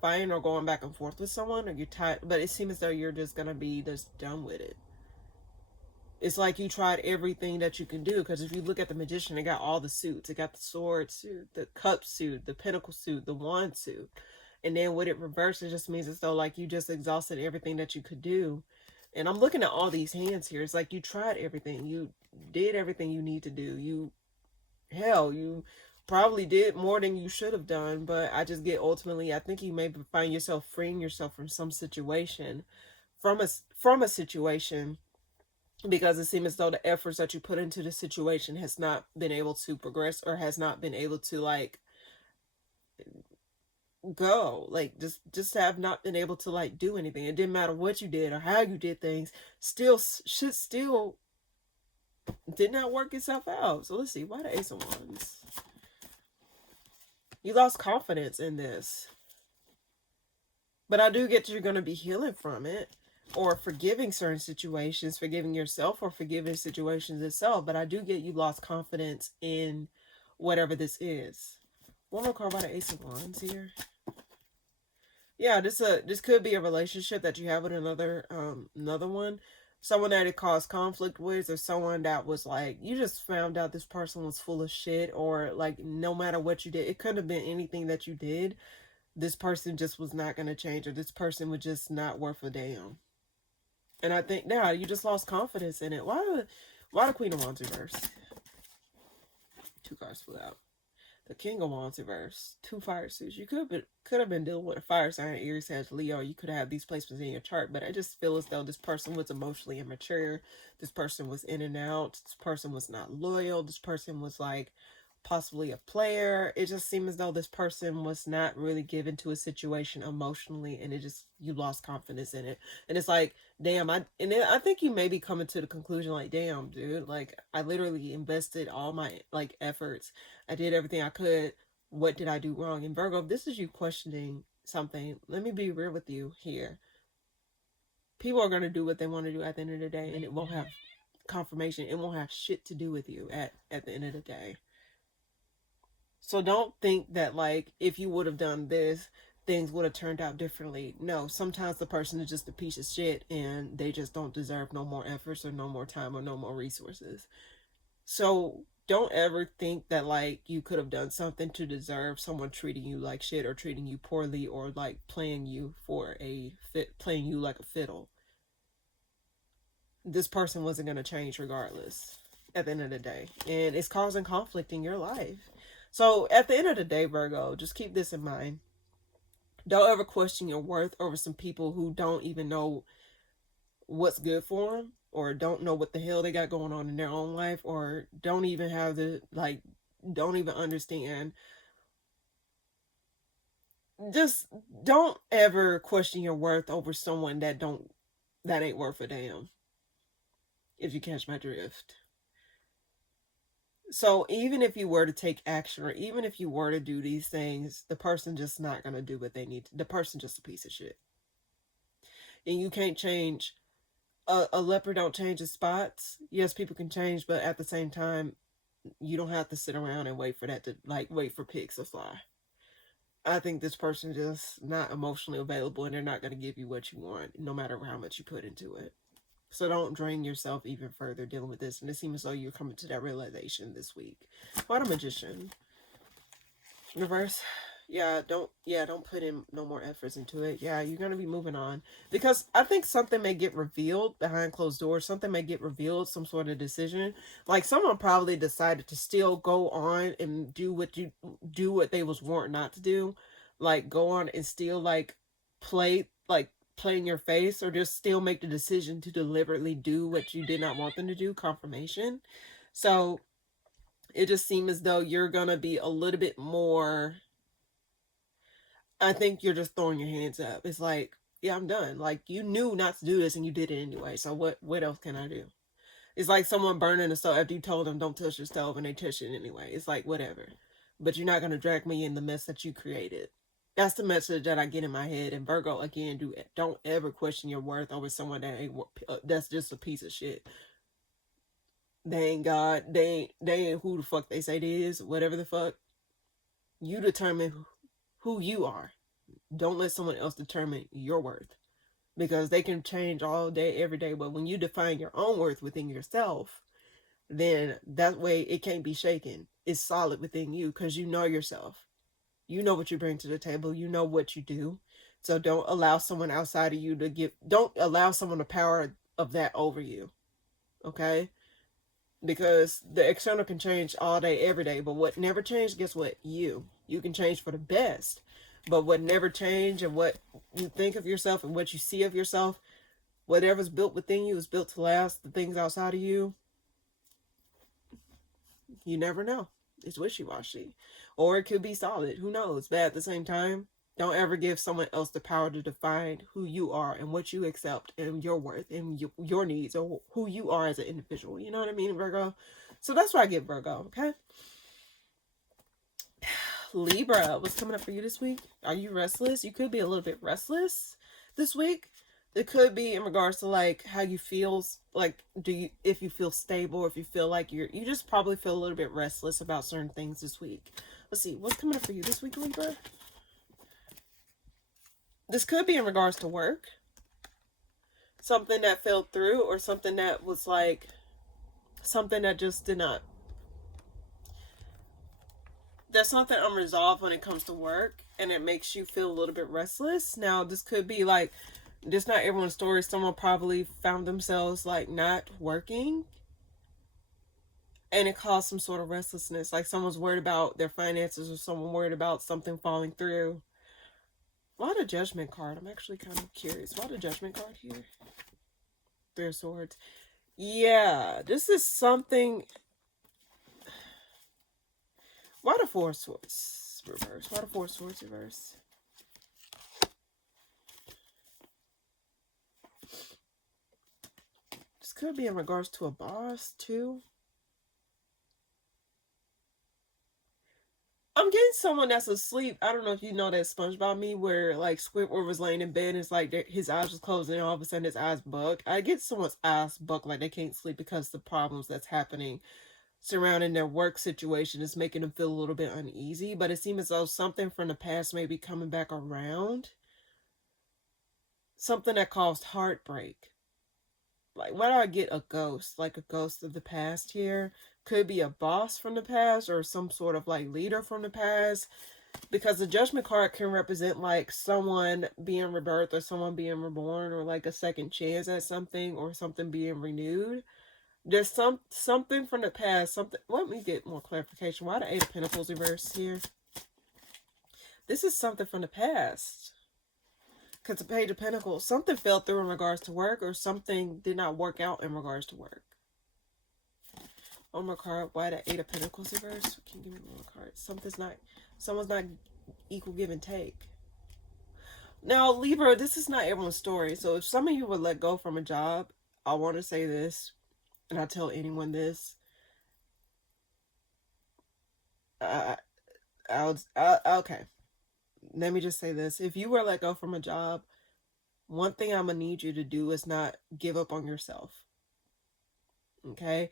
fighting or going back and forth with someone, or you're tired, but it seems as though you're just going to be just done with it. It's like you tried everything that you can do, because if you look at the Magician, it got all the suits. It got the sword suit, the cup suit, the pentacle suit, the wand suit. And then when it reversed, it just means as though like you just exhausted everything that you could do. And I'm looking at all these hands here. It's like you tried everything. You did everything you need to do. You probably did more than you should have done. But I just get ultimately, I think you may find yourself freeing yourself from some situation, from a situation, because it seems as though the efforts that you put into the situation has not been able to progress, or has not been able to like go, like just have not been able to like do anything. It didn't matter what you did or how you did things, shit still did not work itself out. So let's see, why the Ace of Wands? You lost confidence in this, but I do get you're going to be healing from it, or forgiving certain situations, forgiving yourself, or forgiving situations itself. But I do get you lost confidence in whatever this is. One more card by the Ace of Wands here. Yeah, this could be a relationship that you have with another one, someone that it caused conflict with, or someone that was like, you just found out this person was full of shit, or like no matter what you did, it could have been anything that you did, this person just was not going to change, or this person was just not worth a damn. And I think now you just lost confidence in it. Why the Queen of Wands reversed? 2 cards flew out. The King of Wands reverse, 2 fire suits. You could have been dealing with a fire sign, Aries, Sag, Leo. You could have these placements in your chart, but I just feel as though this person was emotionally immature. This person was in and out. This person was not loyal. This person was like possibly a player. It just seemed as though this person was not really given to a situation emotionally, and you lost confidence in it. And it's like, damn, I think you may be coming to the conclusion like, damn, dude, like I literally invested all my like efforts. I did everything I could. What did I do wrong? And Virgo, if this is you questioning something, let me be real with you here. People are going to do what they want to do at the end of the day, and it won't have confirmation. It won't have shit to do with you at the end of the day. So don't think that like if you would have done this, things would have turned out differently. No, sometimes the person is just a piece of shit, and they just don't deserve no more efforts, or no more time, or no more resources. So don't ever think that like you could have done something to deserve someone treating you like shit, or treating you poorly, or like playing you like a fiddle. This person wasn't going to change regardless at the end of the day, and it's causing conflict in your life. So at the end of the day, Virgo, just keep this in mind. Don't ever question your worth over some people who don't even know what's good for them, or don't know what the hell they got going on in their own life, or don't even understand. Just don't ever question your worth over someone that ain't worth a damn, if you catch my drift. So even if you were to take action, or even if you were to do these things, the person just not going to do what they need to. The person just a piece of shit. And you can't change. A leopard don't change its spots. Yes, people can change, but at the same time, you don't have to sit around and wait for pigs to fly. I think this person just not emotionally available, and they're not going to give you what you want, no matter how much you put into it. So don't drain yourself even further dealing with this. And it seems as though you're coming to that realization this week. Why the Magician? Reverse. Don't put in no more efforts into it. Yeah, you're going to be moving on. Because I think something may get revealed behind closed doors. Something may get revealed, some sort of decision. Like someone probably decided to still go on and do what they was warned not to do. Like go on and still play in your face, or just still make the decision to deliberately do what you did not want them to do. Confirmation. So it just seems as though you're gonna be a little bit more, I think you're just throwing your hands up. It's like, yeah, I'm done. Like, you knew not to do this and you did it anyway, so what else can I do? It's like someone burning the stove after you told them don't touch the stove and they touch it anyway. It's like, whatever. But you're not going to drag me in the mess that you created. That's the message that I get in my head. And Virgo, again, don't ever question your worth over someone that ain't, that's just a piece of shit. They ain't God. They ain't who the fuck they say they is. Whatever the fuck. You determine who you are. Don't let someone else determine your worth. Because they can change all day, every day. But when you define your own worth within yourself, then that way it can't be shaken. It's solid within you because you know yourself. You know what you bring to the table. You know what you do. So don't allow someone outside of you don't allow someone the power of that over you. Okay? Because the external can change all day, every day. But what never changed, guess what? You can change for the best. But what never changed, and what you think of yourself and what you see of yourself, whatever's built within you is built to last. The things outside of you, you never know. It's wishy-washy. Or it could be solid. Who knows? But at the same time, don't ever give someone else the power to define who you are and what you accept and your worth and your needs, or who you are as an individual. You know what I mean, Virgo? So that's why I get Virgo, okay? Libra, what's coming up for you this week? Are you restless? You could be a little bit restless this week. It could be in regards to like how you feel, like if you feel stable, if you feel like you just probably feel a little bit restless about certain things this week. Let's see, what's coming up for you this week, Libra? This could be in regards to work. Something that fell through, or something that was like something that just did not. There's something unresolved when it comes to work, and it makes you feel a little bit restless. Now, this could be like, just not everyone's story. Someone probably found themselves like not working, and it caused some sort of restlessness. Like someone's worried about their finances, or someone worried about something falling through. Why the Judgment card? I'm actually kind of curious. Why the Judgment card here? Three of Swords. Yeah, this is something. Why the Four of Swords reverse? Why the Four of Swords reverse? This could be in regards to a boss, too. I'm getting someone that's asleep. I don't know if you know that SpongeBob meme where like Squidward was laying in bed and it's like his eyes was closing and all of a sudden his eyes bug. I get someone's eyes bug, like they can't sleep because the problems that's happening surrounding their work situation is making them feel a little bit uneasy. But it seems as though something from the past may be coming back around. Something that caused heartbreak. Like, why do I get a ghost? Like a ghost of the past here. Could be a boss from the past or some sort of like leader from the past. Because the Judgment card can represent like someone being rebirthed or someone being reborn, or like a second chance at something, or something being renewed. There's something from the past. Something. Let me get more clarification. Why the Eight of Pentacles reversed here? This is something from the past. Because the Page of Pentacles, something fell through in regards to work, or something did not work out in regards to work. One more card. Why the Eight of Pentacles reverse? Can you give me one more card? Someone's not equal give and take. Now, Libra, this is not everyone's story. So if some of you would let go from a job, I want to say this, and I tell anyone this. Okay. Let me just say this. If you were let go from a job, one thing I'm going to need you to do is not give up on yourself. Okay?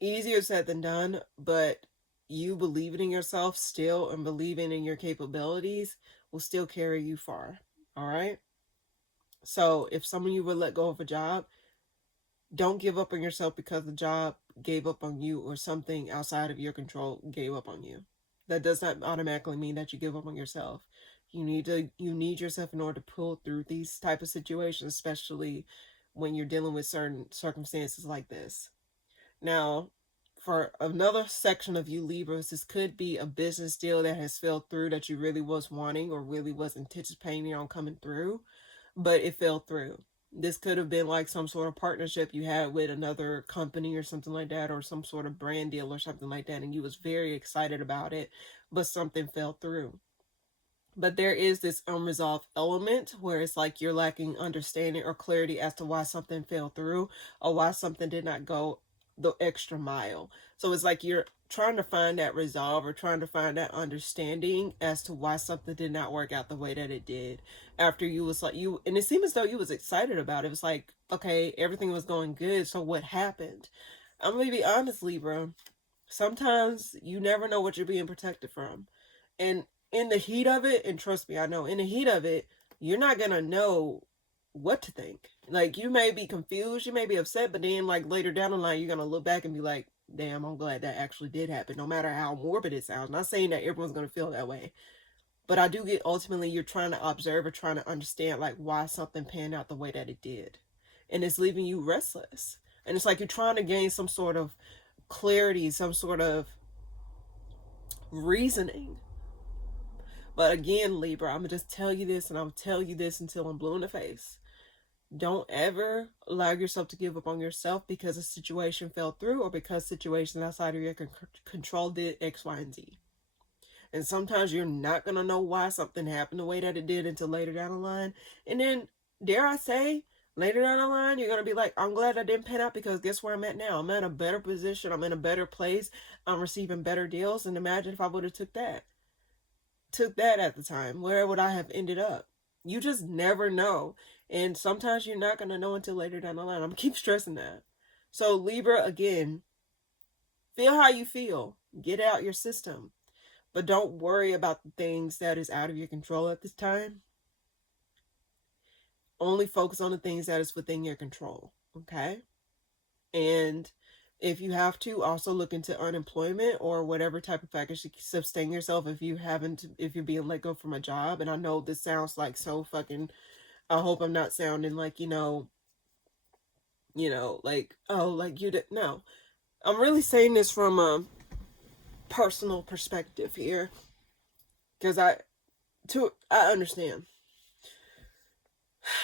Easier said than done, but you believing in yourself still and believing in your capabilities will still carry you far. All right? So if some of you would let go of a job, don't give up on yourself because the job gave up on you, or something outside of your control gave up on you. That does not automatically mean that you give up on yourself. You need yourself in order to pull through these type of situations, especially when you're dealing with certain circumstances like this. Now, for another section of you Libras, this could be a business deal that has fell through that you really was wanting or really was anticipating on coming through, but it fell through. This could have been like some sort of partnership you had with another company or something like that, or some sort of brand deal or something like that, and you was very excited about it, but something fell through. But there is this unresolved element where it's like you're lacking understanding or clarity as to why something fell through or why something did not go the extra mile. So it's like you're trying to find that resolve or trying to find that understanding as to why something did not work out the way that it did. After you was like you, and it seemed as though you was excited about it. It was like, okay, everything was going good, so what happened? I'm gonna be honest, Libra. Sometimes you never know what you're being protected from. And in the heat of it, and trust me, I know, in the heat of it, you're not gonna know what to think. Like, you may be confused, you may be upset, but then, like, later down the line, you're gonna look back and be like, damn, I'm glad that actually did happen, no matter how morbid it sounds. Not saying that everyone's gonna feel that way, but I do get ultimately you're trying to observe or trying to understand, like, why something panned out the way that it did. And it's leaving you restless. And it's like you're trying to gain some sort of clarity, some sort of reasoning. But again, Libra, I'm going to just tell you this, and I'll tell you this until I'm blue in the face. Don't ever allow yourself to give up on yourself because a situation fell through or because situations outside of your control did X, Y, and Z. And sometimes you're not going to know why something happened the way that it did until later down the line. And then, dare I say, later down the line, you're going to be like, I'm glad I didn't pan out because guess where I'm at now? I'm in a better position. I'm in a better place. I'm receiving better deals. And imagine if I would have took that at the time, where would I have ended up? You just never know. And sometimes you're not going to know until later down the line. I'm going to keep stressing that. So Libra, again, feel how you feel. Get out your system. But don't worry about the things that is out of your control at this time. Only focus on the things that is within your control. Okay? And if you have to, also look into unemployment or whatever type of package to sustain yourself if you're being let go from a job. And I know this sounds like so fucking, I hope I'm not sounding like, like, oh, like you did. No, I'm really saying this from a personal perspective here. Because I understand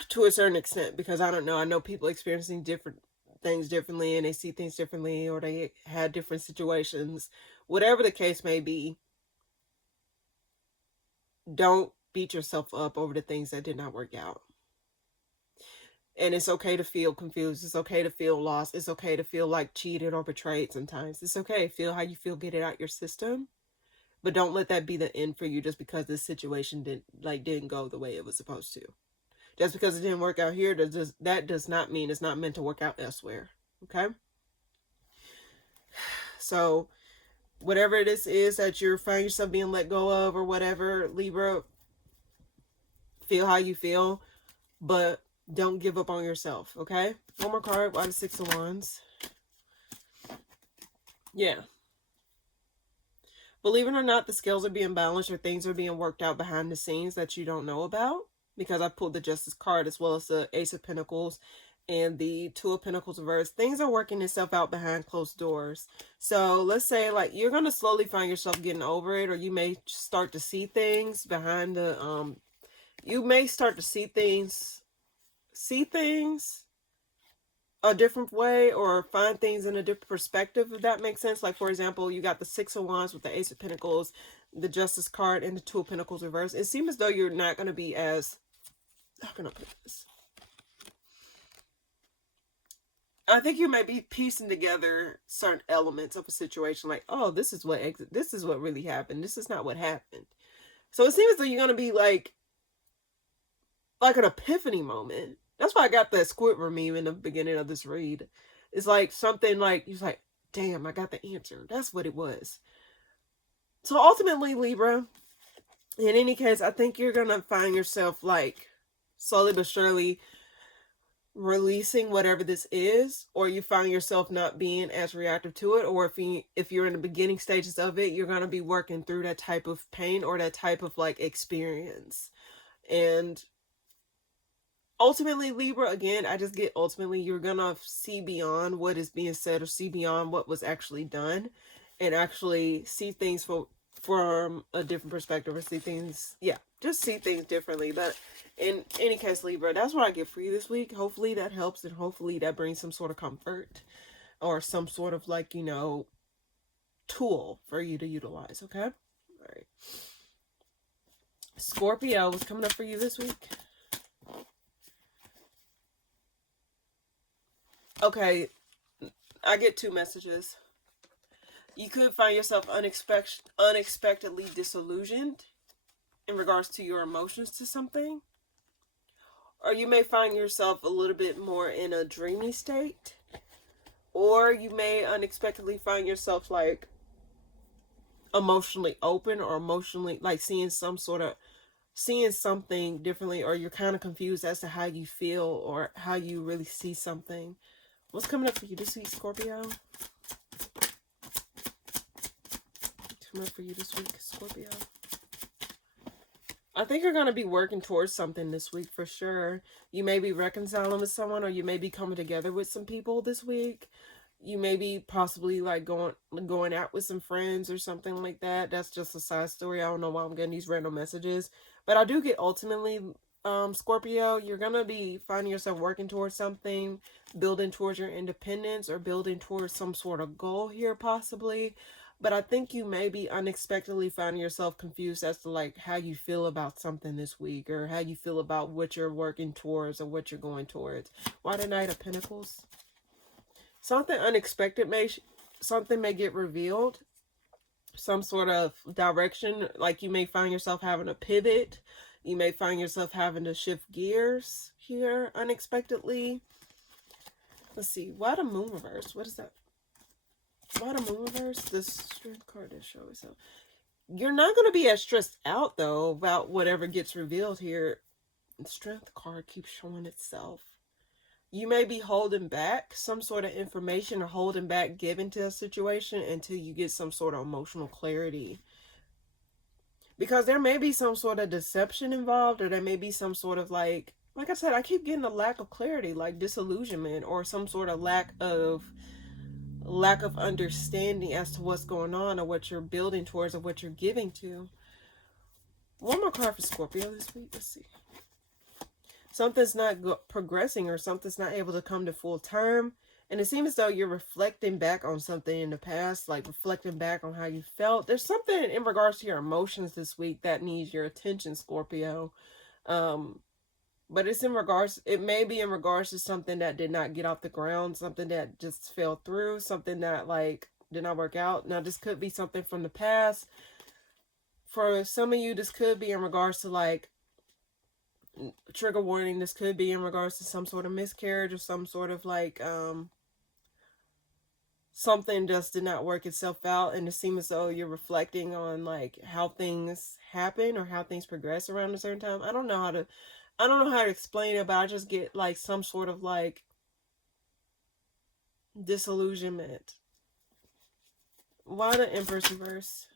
to a certain extent, because I don't know. I know people experiencing different things differently and they see things differently or they had different situations. Whatever the case may be, don't beat yourself up over the things that did not work out. And it's okay to feel confused. It's okay to feel lost. It's okay to feel like cheated or betrayed sometimes. It's okay. Feel how you feel. Get it out your system. But don't let that be the end for you just because this situation didn't go the way it was supposed to. Just because it didn't work out here, that does not mean it's not meant to work out elsewhere. Okay? So, whatever this is that you're finding yourself being let go of or whatever, Libra, feel how you feel, but don't give up on yourself, okay? One more card. Why the Six of Wands? Yeah. Believe it or not, the scales are being balanced or things are being worked out behind the scenes that you don't know about. Because I pulled the Justice card as well as the Ace of Pentacles and the Two of Pentacles reverse. Things are working itself out behind closed doors. So let's say like you're going to slowly find yourself getting over it, or you may start to see things behind the, you may start to see things a different way or find things in a different perspective, if that makes sense. Like, for example, you got the Six of Wands with the Ace of Pentacles, the Justice card, and the Two of Pentacles reverse. It seems as though you're not going to be as, how can I put this? I think you might be piecing together certain elements of a situation, like, oh, this is what really happened. This is not what happened. So it seems as though you're going to be like an epiphany moment. That's why I got that Squidward meme in the beginning of this read. It's like something like, he's like, damn, I got the answer. That's what it was. So ultimately, Libra, in any case, I think you're going to find yourself like slowly but surely releasing whatever this is, or you find yourself not being as reactive to it, or if you're in the beginning stages of it, you're going to be working through that type of pain or that type of like experience. And ultimately, Libra, again, I just get ultimately you're going to see beyond what is being said or see beyond what was actually done and actually see things from a different perspective, or see things, just see things differently. But in any case, Libra, that's what I get for you this week. Hopefully that helps, and hopefully that brings some sort of comfort or some sort of like, tool for you to utilize, okay? All right. Scorpio, what's coming up for you this week? Okay, I get two messages. You could find yourself unexpectedly disillusioned in regards to your emotions to something. Or you may find yourself a little bit more in a dreamy state. Or you may unexpectedly find yourself like emotionally open or emotionally like seeing something differently, or you're kind of confused as to how you feel or how you really see something. What's coming up for you this week, Scorpio? Coming up for you this week, Scorpio. I think you're going to be working towards something this week for sure. You may be reconciling with someone, or you may be coming together with some people this week. You may be possibly like going out with some friends or something like that. That's just a side story. I don't know why I'm getting these random messages. But I do get ultimately, Scorpio, you're going to be finding yourself working towards something, building towards your independence, or building towards some sort of goal here possibly. But I think you may be unexpectedly finding yourself confused as to like how you feel about something this week, or how you feel about what you're working towards or what you're going towards. Why the Knight of Pentacles? Something unexpected something may get revealed. Some sort of direction, like you may find yourself having to pivot. You may find yourself having to shift gears here unexpectedly. Let's see. Why the Moon reverse? What is that? Why the Moon reverse? This Strength card is showing itself. You're not going to be as stressed out though about whatever gets revealed here. The Strength card keeps showing itself. You may be holding back some sort of information or holding back giving to a situation until you get some sort of emotional clarity. Because there may be some sort of deception involved, or there may be some sort of like I said, I keep getting a lack of clarity, like disillusionment, or some sort of lack of understanding as to what's going on, or what you're building towards, or what you're giving to. One more card for Scorpio this week. Let's see. Something's not progressing, or something's not able to come to full term. And it seems as though you're reflecting back on something in the past, like reflecting back on how you felt. There's something in regards to your emotions this week that needs your attention, Scorpio. But it may be in regards to something that did not get off the ground, something that just fell through, something that like did not work out. Now, this could be something from the past. For some of you, this could be in regards to like, trigger warning, this could be in regards to some sort of miscarriage, or some sort of like something just did not work itself out, and it seems as though you're reflecting on like how things happen or how things progress around a certain time. I don't know how to explain it, but I just get like some sort of like disillusionment. Why the Empress reverse?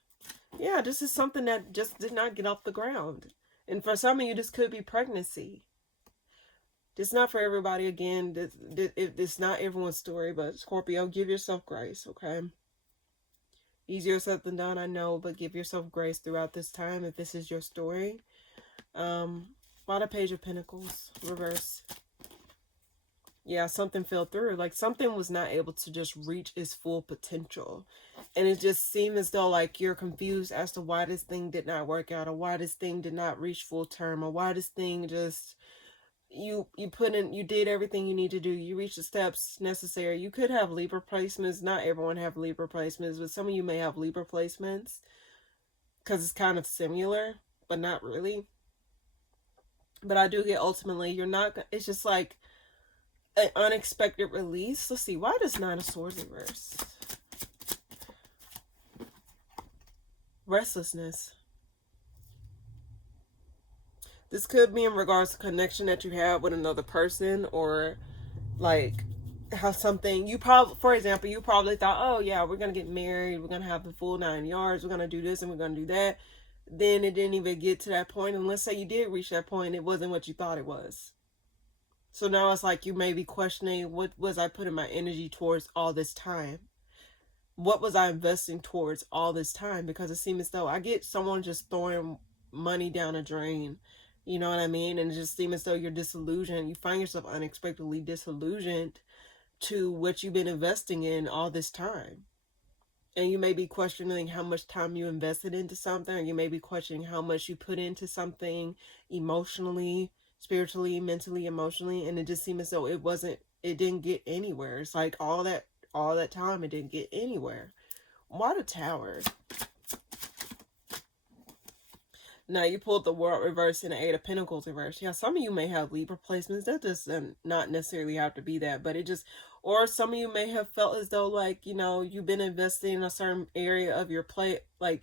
Yeah, this is something that just did not get off the ground. And for some of you, this could be pregnancy. It's not for everybody. Again, it's not everyone's story, but Scorpio, give yourself grace, okay? Easier said than done, I know, but give yourself grace throughout this time if this is your story. Why the Page of Pentacles reverse? Yeah, something fell through. Like something was not able to just reach its full potential. And it just seemed as though like you're confused as to why this thing did not work out, or why this thing did not reach full term, or why this thing just, you did everything you need to do. You reached the steps necessary. You could have Libra placements. Not everyone have Libra placements, but some of you may have Libra placements because it's kind of similar, but not really. But I do get ultimately, you're not, it's just like an unexpected release. Let's see, why does Nine of Swords reverse? Restlessness. This could be in regards to connection that you have with another person, or like how something for example, you probably thought, oh yeah, we're gonna get married, we're gonna have the full 9 yards, we're gonna do this and we're gonna do that. Then it didn't even get to that point, and let's say you did reach that point, it wasn't what you thought it was. So now it's like you may be questioning, what was I putting my energy towards all this time? What was I investing towards all this time? Because it seems as though I get someone just throwing money down a drain. You know what I mean? And it just seems as though you're disillusioned. You find yourself unexpectedly disillusioned to what you've been investing in all this time. And you may be questioning how much time you invested into something, or you may be questioning how much you put into something emotionally, spiritually, mentally, emotionally, and it just seemed as though it didn't get anywhere. It's like all that time it didn't get anywhere. Why the Tower? Now you pulled the World reverse and the Eight of Pentacles reverse. Yeah, some of you may have Libra placements. That doesn't not necessarily have to be that, but it just, or some of you may have felt as though, like, you know, you've been investing in a certain area of your play, like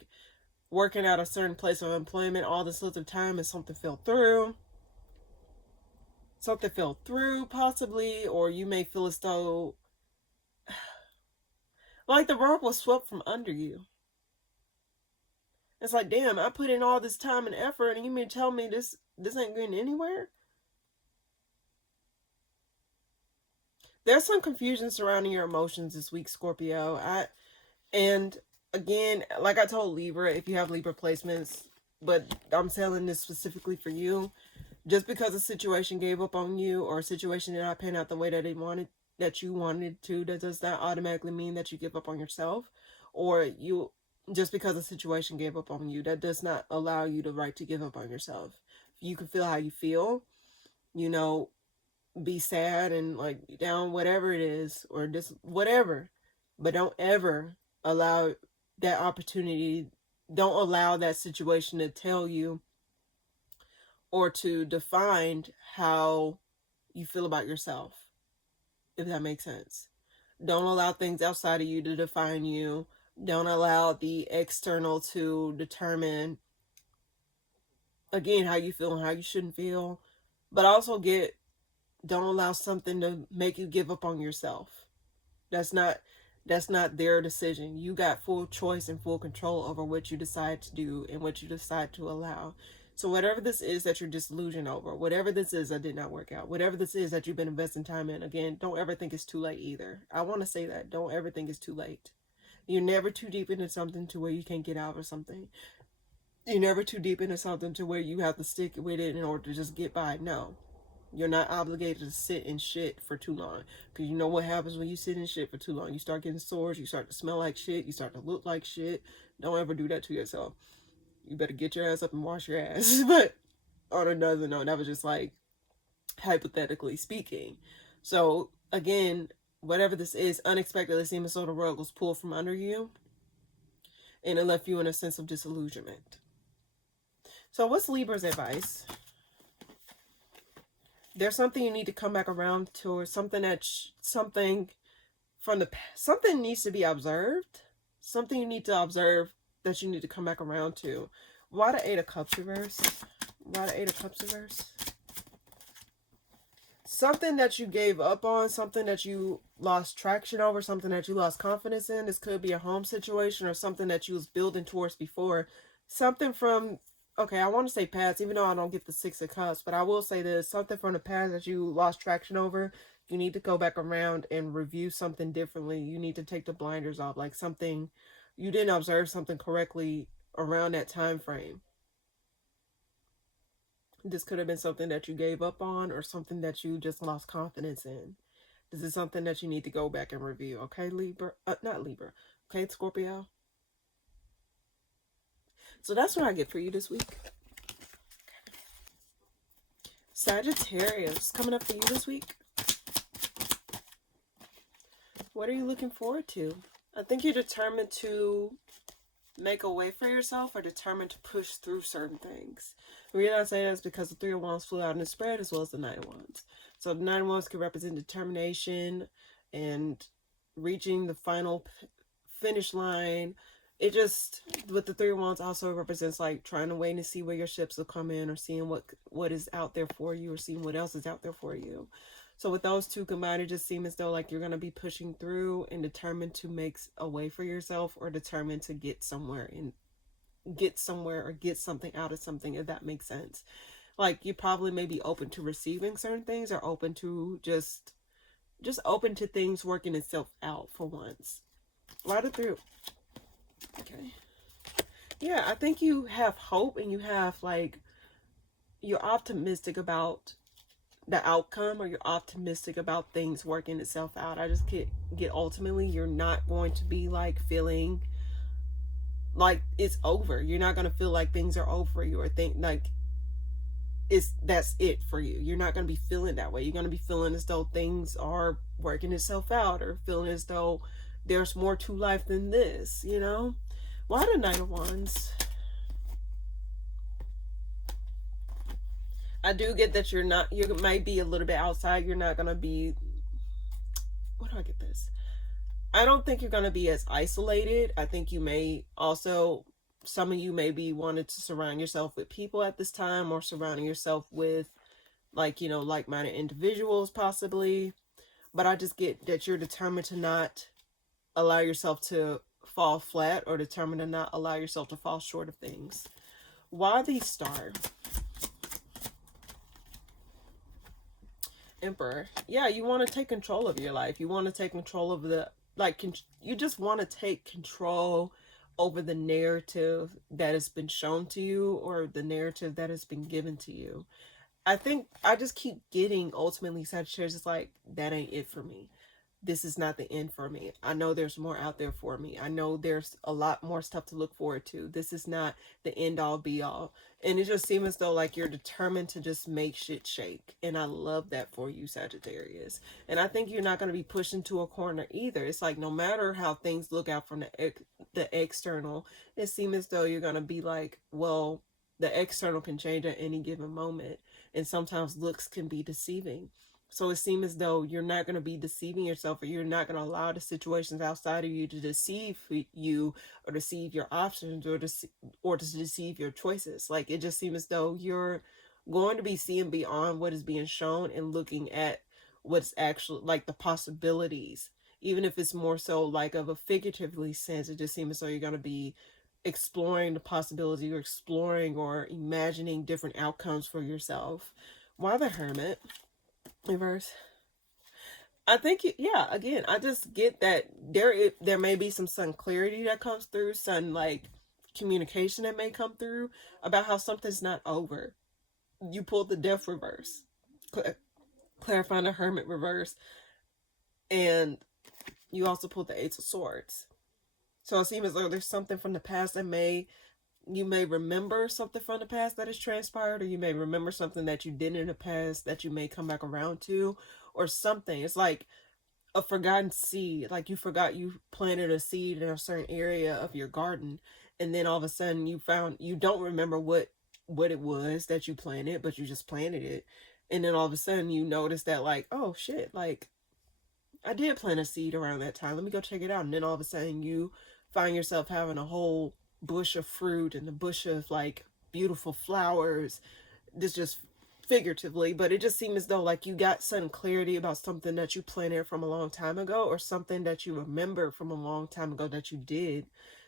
working at a certain place of employment all this little time, and something fell through. Something fell through, possibly, or you may feel as though like the rug was swept from under you. It's like, damn, I put in all this time and effort, and you mean tell me this ain't going anywhere? There's some confusion surrounding your emotions this week, Scorpio. And again, like I told Libra, if you have Libra placements, but I'm telling this specifically for you, just because a situation gave up on you, or a situation did not pan out the way that you wanted to, that does not automatically mean that you give up on yourself, or you just because a situation gave up on you, that does not allow you the right to give up on yourself. You can feel how you feel, you know, be sad and like down, whatever it is, or just whatever, but don't ever allow that opportunity, don't allow that situation to tell you or to define how you feel about yourself, if that makes sense. Don't allow things outside of you to define you. Don't allow the external to determine, again, how you feel and how you shouldn't feel. But also don't allow something to make you give up on yourself. That's not their decision. You got full choice and full control over what you decide to do and what you decide to allow. So whatever this is that you're disillusioned over, whatever this is that did not work out, whatever this is that you've been investing time in, again, don't ever think it's too late either. I want to say that. Don't ever think it's too late. You're never too deep into something to where you can't get out of something. You're never too deep into something to where you have to stick with it in order to just get by. No. You're not obligated to sit in shit for too long. Because you know what happens when you sit in shit for too long. You start getting sores. You start to smell like shit. You start to look like shit. Don't ever do that to yourself. You better get your ass up and wash your ass. But on another note, that was just like hypothetically speaking. So again, whatever this is, unexpectedly seems as though the rug was pulled from under you. And it left you in a sense of disillusionment. So what's Libra's advice? There's something you need to come back around to, or something from the past. Something needs to be observed. Something you need to observe that you need to come back around to. Why the Eight of Cups reverse? Why the Eight of Cups reverse? Something that you gave up on, something that you lost traction over, something that you lost confidence in. This could be a home situation or something that you was building towards before. Something from, okay, I want to say past, even though I don't get the Six of Cups, but I will say this, something from the past that you lost traction over. You need to go back around and review something differently. You need to take the blinders off, like something, you didn't observe something correctly around that time frame. This could have been something that you gave up on, or something that you just lost confidence in. This is something that you need to go back and review. Okay, Libra? Not Libra. Okay, Scorpio? So that's what I get for you this week. Sagittarius, coming up for you this week. What are you looking forward to? I think you're determined to make a way for yourself, or determined to push through certain things. The reason I say that is because the Three of Wands flew out in the spread, as well as the Nine of Wands. So the Nine of Wands could represent determination and reaching the final finish line. It just, with the Three of Wands, also represents like trying to wait and see where your ships will come in, or seeing what is out there for you, or seeing what else is out there for you. So with those two combined, it just seems as though like you're going to be pushing through and determined to make a way for yourself, or determined to get somewhere or get something out of something, if that makes sense. Like you probably may be open to receiving certain things, or open to just open to things working itself out for once. Right through. Okay. Yeah, I think you have hope, and you have like, you're optimistic about the outcome, or you're optimistic about things working itself out. I just get ultimately you're not going to be like feeling like it's over. You're not going to feel like things are over for you, or think like that's it for you. You're not going to be feeling that way. You're going to be feeling as though things are working itself out, or feeling as though there's more to life than this, you know? Why the Knight of Wands? I do get that you might be a little bit outside. You're not going to be, what do I get this? I don't think you're going to be as isolated. I think you may also, some of you may be wanting to surround yourself with people at this time, or surrounding yourself with like, you know, like-minded individuals possibly. But I just get that you're determined to not allow yourself to fall flat, or determined to not allow yourself to fall short of things. Why the Star? Emperor. Yeah, you want to take control of your life. You want to take control of the, like, you just want to take control over the narrative that has been shown to you, or the narrative that has been given to you. I think I just keep getting, ultimately, Sagittarius is like, that ain't it for me. This is not the end for me. I know there's more out there for me. I know there's a lot more stuff to look forward to. This is not the end all be all. And it just seems as though like you're determined to just make shit shake. And I love that for you, Sagittarius. And I think you're not going to be pushed into a corner either. It's like no matter how things look out from the external, it seems as though you're going to be like, well, the external can change at any given moment. And sometimes looks can be deceiving. So it seems as though you're not going to be deceiving yourself, or you're not going to allow the situations outside of you to deceive you, or deceive your options, or to deceive your choices. Like, it just seems as though you're going to be seeing beyond what is being shown, and looking at what's actually like the possibilities. Even if it's more so like of a figuratively sense, it just seems as though you're going to be exploring the possibility, or exploring or imagining different outcomes for yourself. Why the Hermit? Reverse. I think, yeah, again, I just get that there may be some sun clarity that comes through, sun like communication that may come through about how something's not over. You pulled the Death reverse, clarifying the Hermit reverse, and you also pulled the Ace of Swords. So it seems as though there's something from the past that you may remember something from the past that has transpired, or you may remember something that you did in the past that you may come back around to, or something. It's like a forgotten seed. Like you forgot you planted a seed in a certain area of your garden, and then all of a sudden you don't remember what it was that you planted, but you just planted it. And then all of a sudden you notice that, like, oh shit, like I did plant a seed around that time. Let me go check it out. And then all of a sudden you find yourself having a whole bush of fruit, and a bush of like beautiful flowers. This just figuratively, but it just seems as though like you got some clarity about something that you planted from a long time ago, or something that you remember from a long time ago that you did,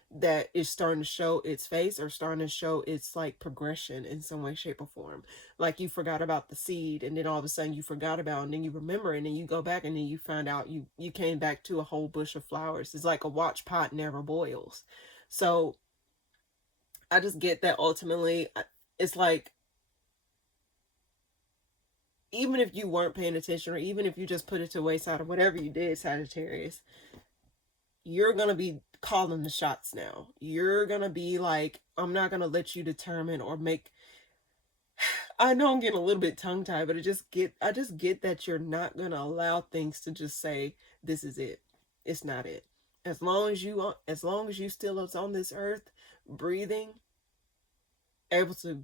that is starting to show its face, or starting to show its like progression in some way, shape, or form. Like you forgot about the seed, and then all of a sudden you forgot about it, and then you remember it, and then you go back, and then you find out you came back to a whole bush of flowers. It's like a watch pot never boils. So I just get that ultimately it's like, even if you weren't paying attention, or even if you just put it to wayside, or whatever you did, Sagittarius, you're going to be calling the shots now. You're going to be like, I'm not going to let you determine or make, I know I'm getting a little bit tongue tied, but I just get that you're not going to allow things to just say, this is it. It's not it. As long as you still is on this earth, breathing, able to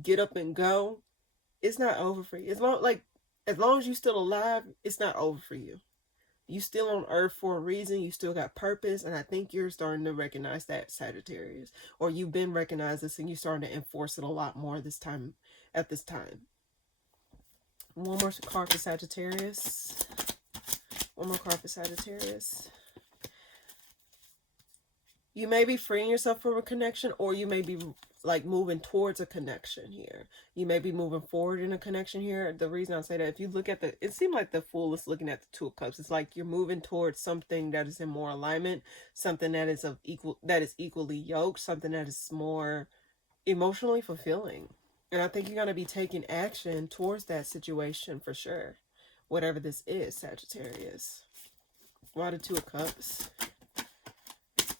get up and go, it's not over for you. As long as you're still alive, it's not over for you. You still on earth for a reason. You still got purpose, and I think you're starting to recognize that, Sagittarius, or you've been recognizing this, and you're starting to enforce it a lot more at this time. One more card for Sagittarius. One more card for Sagittarius. You may be freeing yourself from a connection, or you may be like moving towards a connection here. You may be moving forward in a connection here. The reason I say that, if you look at it seemed like the Fool is looking at the Two of Cups. It's like you're moving towards something that is in more alignment, something that is equally yoked, something that is more emotionally fulfilling. And I think you're going to be taking action towards that situation for sure. Whatever this is, Sagittarius. Why the Two of Cups?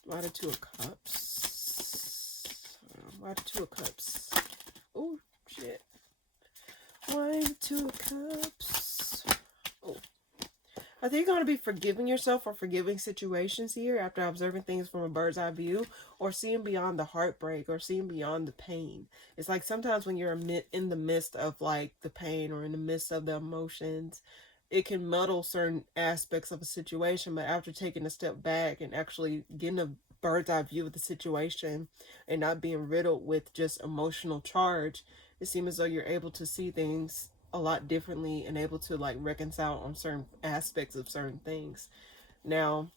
Why the Two of Cups? Why the Two of Cups? Oh, shit. Why the Two of Cups? Oh. I think you're going to be forgiving yourself for forgiving situations here after observing things from a bird's eye view, or seeing beyond the heartbreak, or seeing beyond the pain. It's like sometimes when you're in the midst of like the pain or in the midst of the emotions, it can muddle certain aspects of a situation, but after taking a step back and actually getting a bird's eye view of the situation and not being riddled with just emotional charge, it seems as though you're able to see things a lot differently and able to like reconcile on certain aspects of certain things. Now,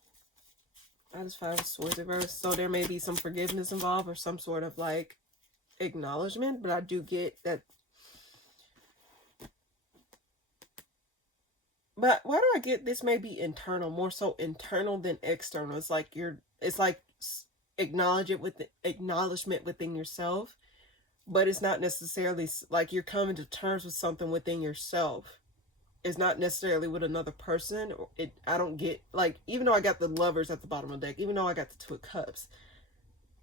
I just Five of Swords reverse, so there may be some forgiveness involved or some sort of like acknowledgement, but I do get that. But why do I get this may be internal, more so internal than external? It's like it's like acknowledgement within yourself, but it's not necessarily like you're coming to terms with something within yourself. It's not necessarily with another person. I don't get, like, even though I got the Lovers at the bottom of the deck, even though I got the Two of Cups,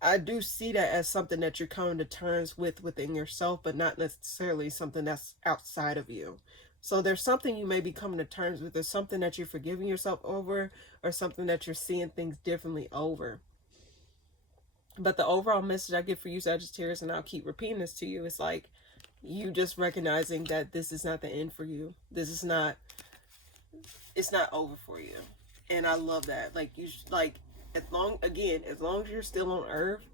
I do see that as something that you're coming to terms with within yourself, but not necessarily something that's outside of you. So there's something you may be coming to terms with. There's something that you're forgiving yourself over, or something that you're seeing things differently over. But the overall message I get for you, Sagittarius, and I'll keep repeating this to you, is like you just recognizing that this is not the end for you. This is not, it's not over for you. And I love that. Like, you, like, as long as you're still on Earth,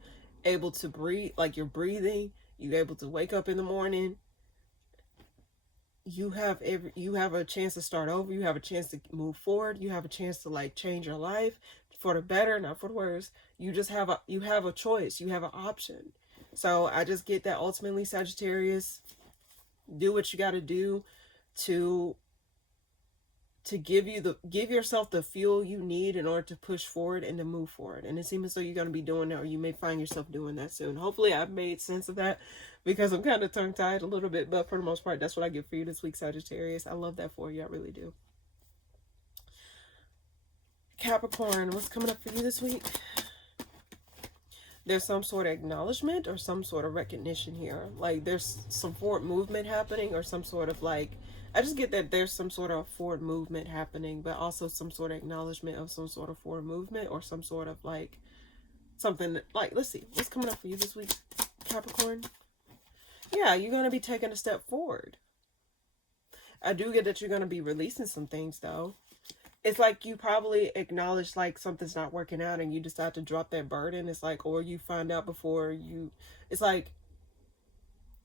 able to breathe, like you're breathing, you're able to wake up in the morning, you have a chance to start over. You have a chance to move forward. You have a chance to like change your life for the better, not for the worse. You just have a choice. You have an option. So I just get that ultimately, Sagittarius, do what you got to do to give yourself the fuel you need in order to push forward and to move forward. And it seems as though you're going to be doing that, or you may find yourself doing that soon. Hopefully I've made sense of that, because I'm kind of tongue-tied a little bit, but for the most part, that's what I get for you this week, Sagittarius. I love that for you. I really do. Capricorn, what's coming up for you this week? There's some sort of acknowledgement or some sort of recognition here. Like there's some forward movement happening, or some sort of like, I just get that there's some sort of forward movement happening, but also some sort of acknowledgement of some sort of forward movement, or some sort of like something like, let's see, what's coming up for you this week, Capricorn? Yeah, you're going to be taking a step forward. I do get that you're going to be releasing some things though. It's like you probably acknowledge like something's not working out and you decide to drop that burden. It's like, or you find out before you, it's like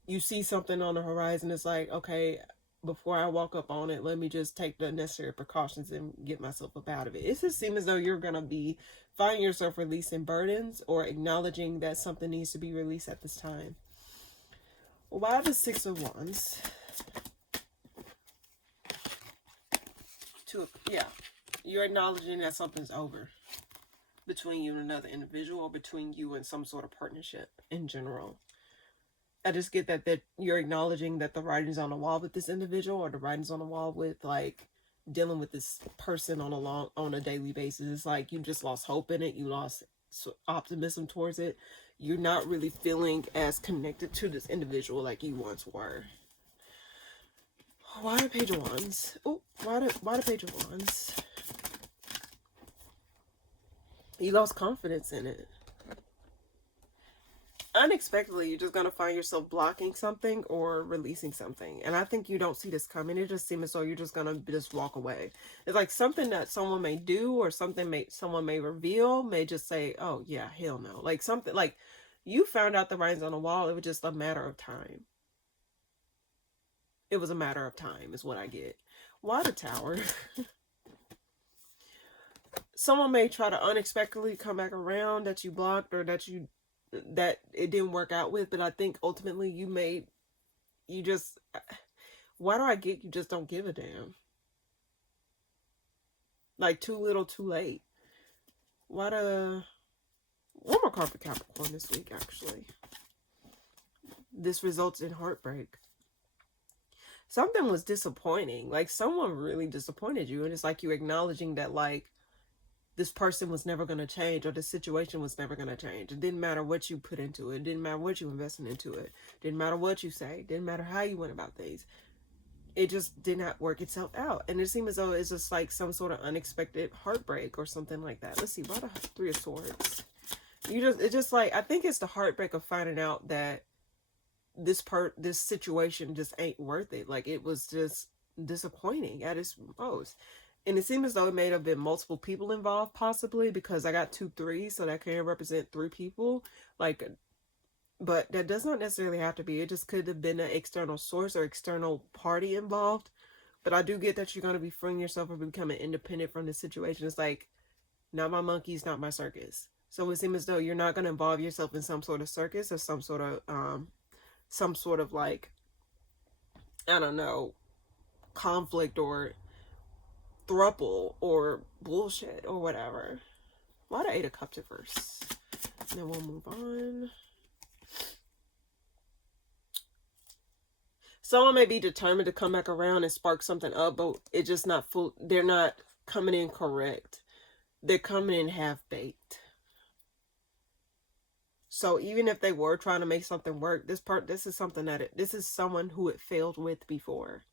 you see something on the horizon. It's like, okay, before I walk up on it, let me just take the necessary precautions and get myself up out of it. It just seems as though you're going to be finding yourself releasing burdens, or acknowledging that something needs to be released at this time. Why the Six of Wands? Yeah, you're acknowledging that something's over between you and another individual, or between you and some sort of partnership in general. I just get that you're acknowledging that the writing's on the wall with this individual, or the writing's on the wall with like dealing with this person on a daily basis. It's like you just lost hope in it. You lost optimism towards it. You're not really feeling as connected to this individual like you once were. Why the Page of Wands? Oh, why the Page of Wands? You lost confidence in it. Unexpectedly, you're just going to find yourself blocking something or releasing something. And I think you don't see this coming. It just seems as though you're just going to just walk away. It's like something that someone may do, or someone may reveal, may just say, oh yeah, hell no. Like something like you found out the writing's on the wall. It was just a matter of time. It was a matter of time is what I get. Why the Tower? Someone may try to unexpectedly come back around that you blocked, or that it didn't work out with, but I think ultimately why do I get you just don't give a damn? Like too little too late. One more card for Capricorn this week, actually. this results in heartbreak. Something was disappointing. Like, someone really disappointed you. And it's like you acknowledging that, like, this person was never going to change, or the situation was never going to change. It didn't matter what you put into it. It didn't matter what you invested into it. It didn't matter what you say. It didn't matter how you went about things. It just did not work itself out. And it seemed as though it's just like some sort of unexpected heartbreak or something like that. Let's see, why the Three of Swords? It's just like, I think it's the heartbreak of finding out that this situation just ain't worth it. Like, it was just disappointing at its most. And it seemed as though it may have been multiple people involved, possibly, because I got 2 3s, so that can represent 3 people. Like, but that does not necessarily have to be. It just could have been an external source or external party involved. But I do get that you're going to be freeing yourself or becoming independent from the situation. It's like, not my monkeys, not my circus. So it seems as though you're not going to involve yourself in some sort of circus or some sort of like, I don't know, conflict or throuple or bullshit or whatever. Why the 8 of Cups at first? And then we'll move on. Someone may be determined to come back around and spark something up, but it's just not full. They're not coming in correct. They're coming in half-baked. So even if they were trying to make something work, this is something this is someone who it failed with before.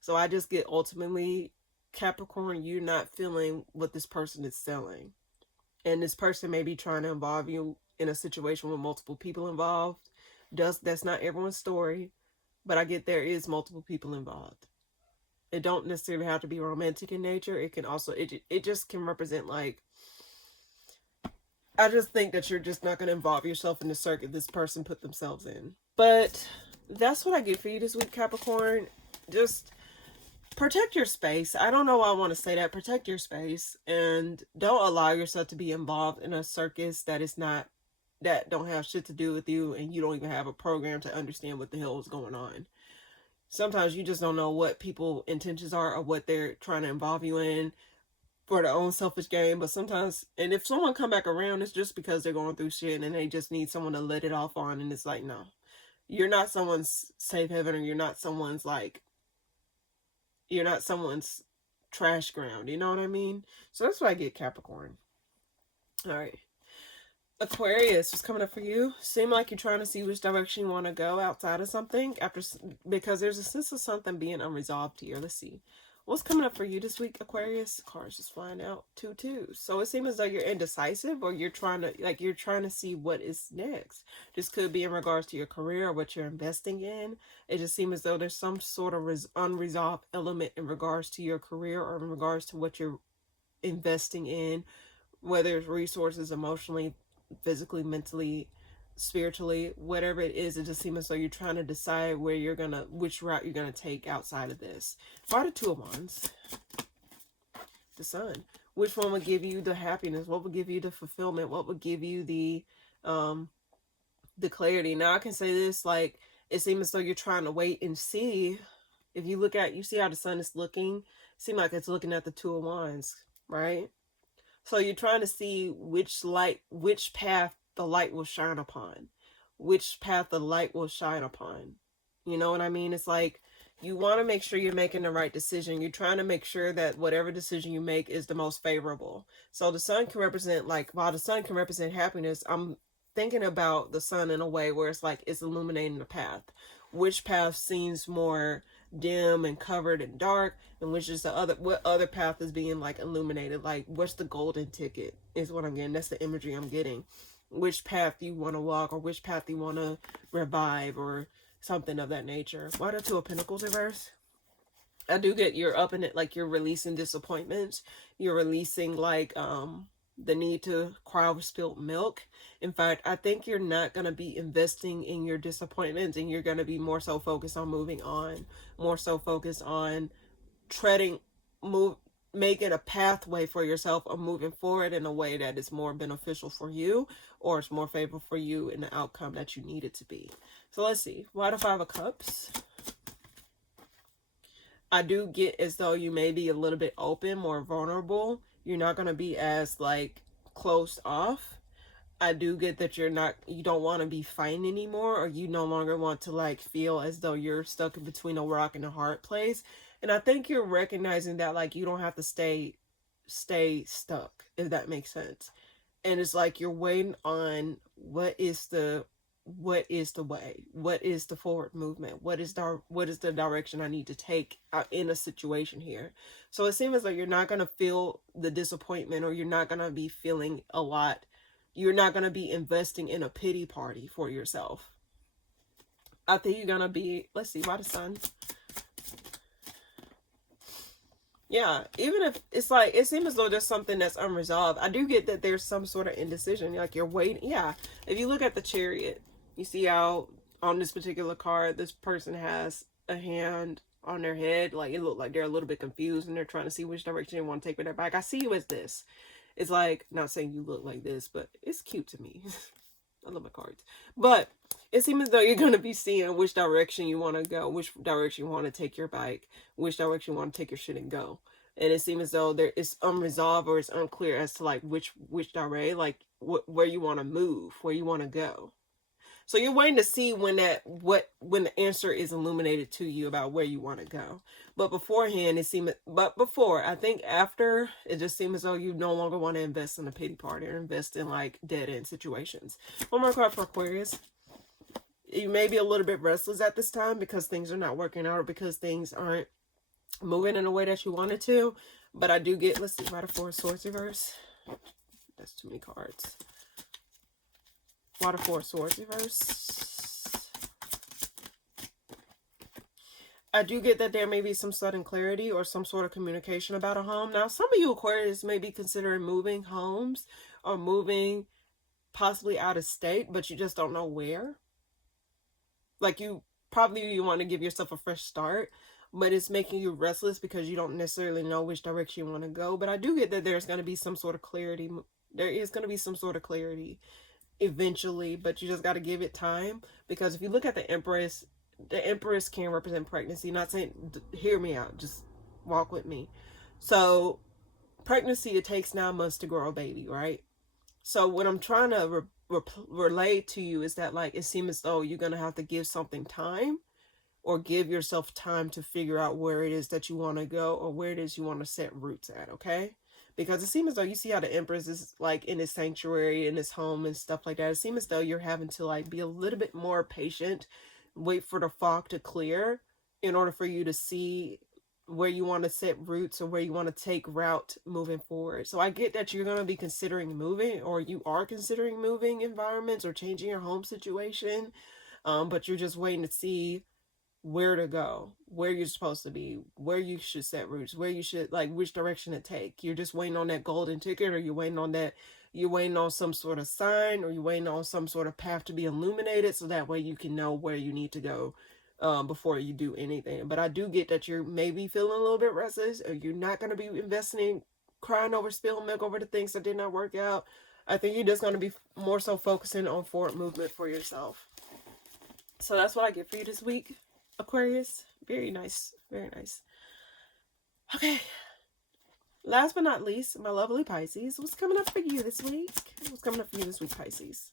So I just get, ultimately, Capricorn, you're not feeling what this person is selling. And this person may be trying to involve you in a situation with multiple people involved. That's not everyone's story, but I get there is multiple people involved. It don't necessarily have to be romantic in nature. It can also, it just can represent, like, I just think that you're just not going to involve yourself in the circuit this person put themselves in. But that's what I get for you this week, Capricorn. Just protect your space. I don't know why I want to say that. Protect your space and don't allow yourself to be involved in a circus that don't have shit to do with you, and you don't even have a program to understand what the hell is going on. Sometimes you just don't know what people's intentions are or what they're trying to involve you in for their own selfish gain. But sometimes, and if someone come back around, it's just because they're going through shit and they just need someone to let it off on. And it's like, no, you're not someone's safe haven, or you're not someone's trash ground. You know what I mean? So that's what I get, Capricorn. All right. Aquarius, what's coming up for you? Seem like you're trying to see which direction you want to go outside of something because there's a sense of something being unresolved here. Let's see. What's coming up for you this week, Aquarius? Cards just flying out. 2 2s. So it seems as though you're indecisive, or you're trying to see what is next. This could be in regards to your career or what you're investing in. It just seems as though there's some sort of unresolved element in regards to your career or in regards to what you're investing in, whether it's resources, emotionally, physically, mentally, spiritually, whatever it is. It just seems as though you're trying to decide which route you're gonna take outside of this. Why the 2 of Wands? The Sun. Which one would give you the happiness? What would give you the fulfillment? What would give you the clarity? Now I can say this, like, it seems as though you're trying to wait and see. If you see how the Sun is looking, it seems like it's looking at the 2 of Wands, right? So you're trying to see which path the light will shine upon. Which path the light will shine upon. You know what I mean? It's like you want to make sure you're making the right decision. You're trying to make sure that whatever decision you make is the most favorable. So the Sun can represent, while the Sun can represent happiness, I'm thinking about the Sun in a way where it's like it's illuminating the path. Which path seems more dim and covered and dark, and which is what other path is being illuminated? Like, what's the golden ticket is what I'm getting. That's the imagery I'm getting. Which path you want to walk, or which path you want to revive, or something of that nature. Why the 2 of Pentacles reverse? I do get you're up in it, like you're releasing disappointments. You're releasing the need to cry over spilled milk. In fact, I think you're not going to be investing in your disappointments, and you're going to be more so focused on moving on, more so focused on making a pathway for yourself of moving forward in a way that is more beneficial for you, or it's more favorable for you in the outcome that you need it to be. So let's see. Why the 5 of Cups? I do get as though you may be a little bit open, more vulnerable. You're not going to be as closed off. I do get that you don't want to be fighting anymore, or you no longer want to like feel as though you're stuck in between a rock and a hard place. And I think you're recognizing that like you don't have to stay stuck, if that makes sense. And it's like you're waiting on what is the way, what is the forward movement, what is the direction I need to take in a situation here. So it seems like you're not going to feel the disappointment, or you're not going to be feeling a lot, you're not going to be investing in a pity party for yourself. I think you're going to be, let's see, why the sun. Yeah, even if it's like, it seems as though there's something that's unresolved. I do get that there's some sort of indecision, like you're waiting. Yeah, if you look at the Chariot, you see how on this particular card, this person has a hand on their head. Like, it looked like they're a little bit confused and they're trying to see which direction they want to take with their back. I see you as this. It's like, not saying you look like this, but it's cute to me. I love my cards. But it seems as though you're going to be seeing which direction you want to go, which direction you want to take your bike, which direction you want to take your shit and go. And it seems as though there is unresolved, or it's unclear as to like which direction, like where you want to move, where you want to go. So you're waiting to see when the answer is illuminated to you about where you want to go. But beforehand, I think after, it just seems as though you no longer want to invest in a pity party or invest in like dead end situations. One more card for Aquarius. You may be a little bit restless at this time because things are not working out, or because things aren't moving in a way that you wanted to. But I do get, let's see, Rider 4 Swords reverse. That's too many cards. Water 4 Swords reverse. I do get that there may be some sudden clarity or some sort of communication about a home. Now, some of you Aquarius may be considering moving homes, or moving possibly out of state, but you just don't know where. Like, you want to give yourself a fresh start, but it's making you restless because you don't necessarily know which direction you want to go. But I do get that there's going to be some sort of clarity. There is going to be some sort of clarity eventually, but you just got to give it time. Because if you look at the Empress can represent pregnancy. Not saying, hear me out, just walk with me. So pregnancy, it takes 9 months to grow a baby, right? So what I'm trying to relay to you is that, like, it seems as though you're going to have to give something time, or give yourself time to figure out where it is that you want to go, or where it is you want to set roots at, okay? Because it seems as though, you see how the Empress is like in his sanctuary, in his home and stuff like that. It seems as though you're having to like be a little bit more patient, wait for the fog to clear in order for you to see where you want to set roots, or where you want to take route moving forward. So I get that you're going to be considering moving, or you are considering moving environments, or changing your home situation. But you're just waiting to see where to go, where you're supposed to be, where you should set roots, where you should, like, which direction to take. You're just waiting on that golden ticket, or you're waiting on some sort of sign, or you're waiting on some sort of path to be illuminated, so that way you can know where you need to go before you do anything. But I do get that you're maybe feeling a little bit restless, or you're not going to be investing in crying over spilled milk over the things that did not work out. I think you're just going to be more so focusing on forward movement for yourself. So that's what I get for you this week, Aquarius. Very nice. Very nice. Okay. Last but not least, my lovely Pisces. What's coming up for you this week? What's coming up for you this week, Pisces?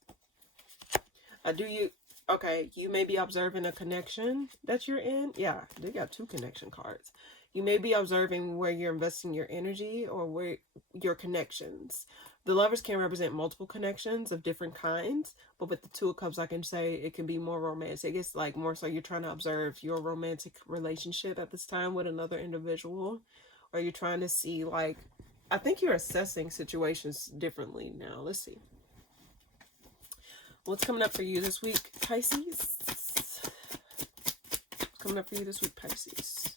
Okay, you may be observing a connection that you're in. Yeah, they got 2 connection cards. You may be observing where you're investing your energy, or where your connections. The Lovers can represent multiple connections of different kinds, but with the 2 of Cups, I can say it can be more romantic. It's like more so you're trying to observe your romantic relationship at this time with another individual, or you're trying to see, like, I think you're assessing situations differently now. Let's see. What's coming up for you this week, Pisces? What's coming up for you this week, Pisces?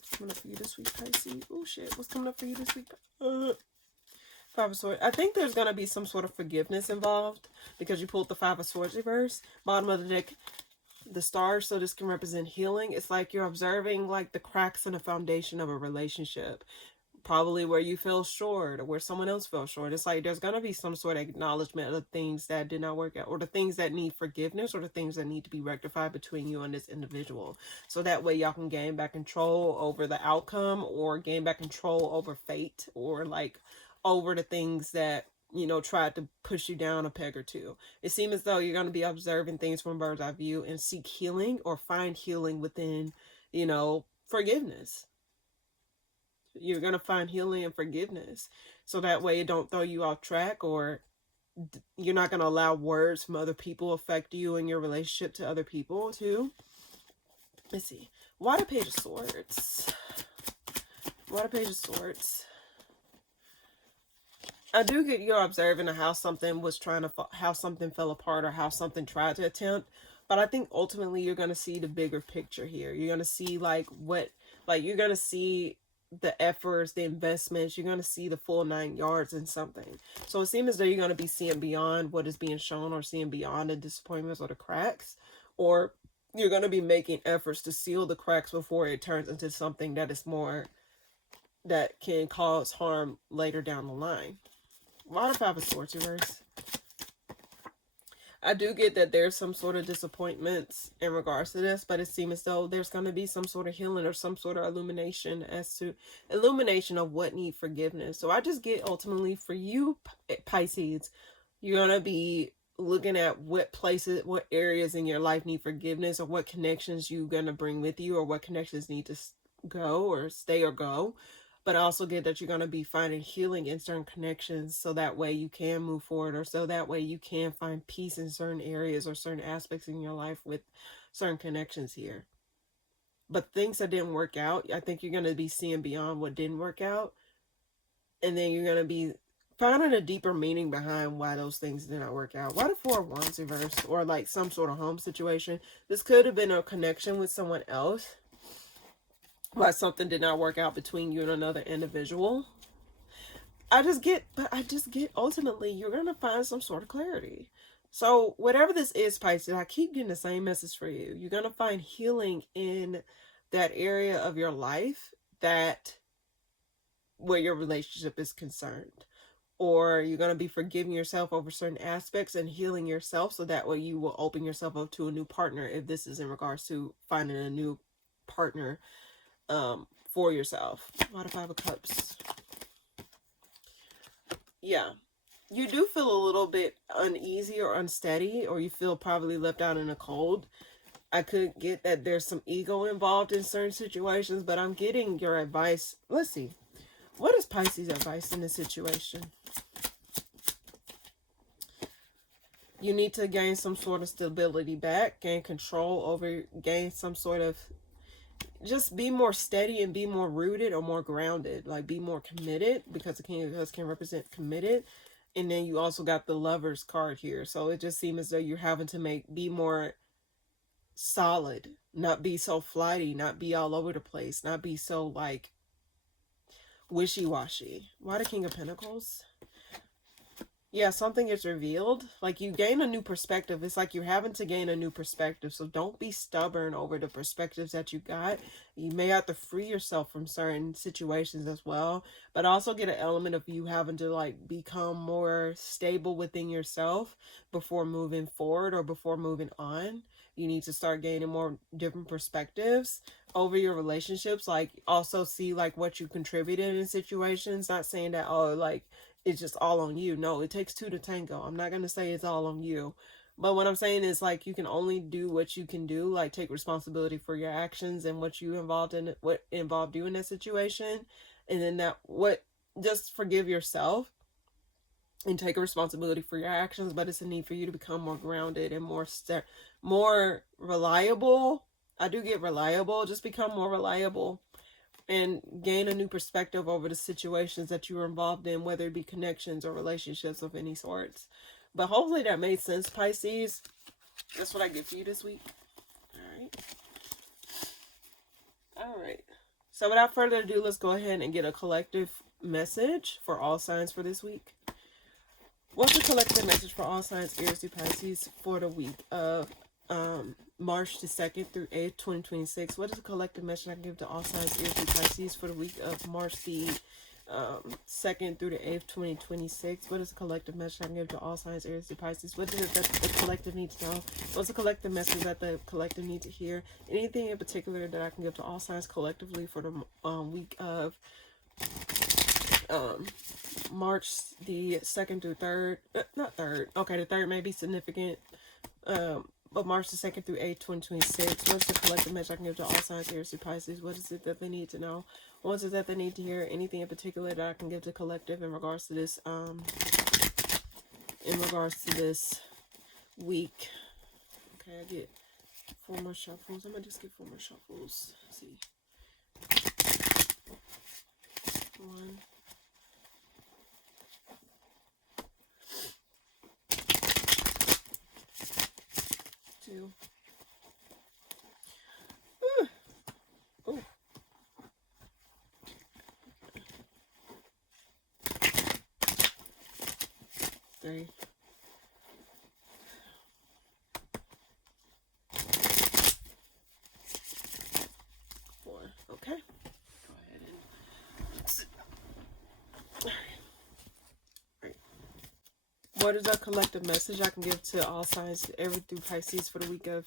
What's coming up for you this week, Pisces? Oh, shit. What's coming up for you this week? 5 of Swords. I think there's going to be some sort of forgiveness involved, because you pulled the 5 of Swords reverse. Bottom of the deck, the stars, so this can represent healing. It's like you're observing, like, the cracks in the foundation of a relationship. Probably where you fell short, or where someone else fell short. It's like there's going to be some sort of acknowledgement of things that did not work out, or the things that need forgiveness, or the things that need to be rectified between you and this individual. So that way y'all can gain back control over the outcome, or gain back control over fate, or like over the things that you know, tried to push you down a peg or two. It seems as though you're going to be observing things from bird's eye view and seek healing or find healing within, you know, forgiveness. You're going to find healing and forgiveness. So that way it don't throw you off track, or you're not going to allow words from other people affect you and your relationship to other people too. Let's see. Water Page of Swords. Water Page of Swords. I do get you're observing how something was trying to, how something fell apart or how something tried to attempt. But I think ultimately you're going to see the bigger picture here. You're going to see like what, like you're going to see the efforts, the investments. You're going to see the full 9 yards in something. So it seems as though you're going to be seeing beyond what is being shown, or seeing beyond the disappointments or the cracks. Or you're going to be making efforts to seal the cracks before it turns into something that is more, that can cause harm later down the line. Water Five of Swords reverse. I do get that there's some sort of disappointments in regards to this, but it seems as though there's going to be some sort of healing or some sort of illumination of what need forgiveness. So I just get ultimately for you, Pisces, you're going to be looking at what places, what areas in your life need forgiveness, or what connections you're going to bring with you, or what connections need to go or stay or go. But I also get that you're going to be finding healing in certain connections, so that way you can move forward, or so that way you can find peace in certain areas or certain aspects in your life with certain connections here. But things that didn't work out, I think you're going to be seeing beyond what didn't work out. And then you're going to be finding a deeper meaning behind why those things did not work out. Why the Four of Wands reversed, or like some sort of home situation? This could have been a connection with someone else. Why something did not work out between you and another individual. I just get ultimately you're going to find some sort of clarity. So whatever this is, Pisces, I keep getting the same message for you. You're going to find healing in that area of your life that where your relationship is concerned. Or you're going to be forgiving yourself over certain aspects and healing yourself, so that way you will open yourself up to a new partner, if this is in regards to finding a new partner for yourself. Water Five of Cups. Yeah, you do feel a little bit uneasy or unsteady, or you feel probably left out in the cold. I could get that there's some ego involved in certain situations, but I'm getting your advice. Let's see. What is Pisces' advice in this situation? You need to gain some sort of stability back, gain control over, gain some sort of, just be more steady and be more rooted or more grounded. Like be more committed, because the King of Cups can represent committed. And then you also got the Lovers card here. So it just seems as though you're having to be more solid, not be so flighty, not be all over the place, not be so like wishy-washy. Why the King of Pentacles? Yeah, something is revealed. Like you gain a new perspective. It's like you're having to gain a new perspective. So don't be stubborn over the perspectives that you got. You may have to free yourself from certain situations as well. But also get an element of you having to like become more stable within yourself before moving forward or before moving on. You need to start gaining more different perspectives over your relationships. Like also see like what you contributed in situations. Not saying that, oh, like it's just all on you. No, it takes two to tango. I'm not going to say it's all on you. But what I'm saying is like you can only do what you can do. Like take responsibility for your actions and what you involved in, what involved you in that situation. And then just forgive yourself and take a responsibility for your actions. But it's a need for you to become more grounded and more reliable. I do get reliable. Just become more reliable and gain a new perspective over the situations that you were involved in, whether it be connections or relationships of any sorts. But hopefully that made sense, Pisces. That's what I get for you this week. All right. So without further ado, let's go ahead and get a collective message for all signs for this week. What's the collective message for all signs, Aries to Pisces, for the week of March the 2nd through 8th, 2026. What is the collective message I can give to all signs, Aries to Pisces, for the week of March the 2nd through the 8th, 2026? What is the collective message I can give to all signs, Aries to Pisces? What is it that the collective needs to know? What's the collective message that the collective needs to hear? Anything in particular that I can give to all signs collectively for the week of March the 2nd through 3rd, not 3rd, okay, the 3rd may be significant, but March the 2nd through 8th, 2026. What's the collective message I can give to all signs, Aries, and Pisces? What is it that they need to know? What is it that they need to hear? Anything in particular that I can give to collective in regards to this, week? Okay, I get 4 more shuffles. I'm gonna just get 4 more shuffles. Let's see. 1, 2. Oh. 3. 4. Okay. Go ahead and sit. Alright. What is a collective message I can give to all signs, Aries through Pisces, for the week of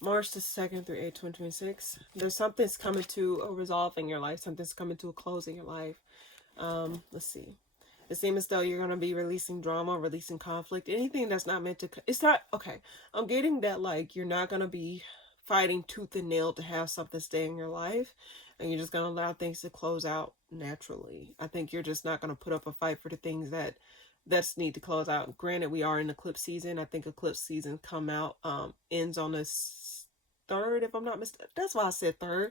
March the 2nd through 8th, 2026? There's something's coming to a resolve in your life. Something's coming to a close in your life. Let's see. It seems as though you're going to be releasing drama, releasing conflict, anything that's not meant to, it's not, okay, I'm getting that, like, you're not going to be fighting tooth and nail to have something stay in your life, and you're just going to allow things to close out naturally. I think you're just not going to put up a fight for the things that's need to close out. Granted, we are in eclipse season. I think eclipse season ends on the 3rd, if I'm not mistaken. That's why I said 3rd.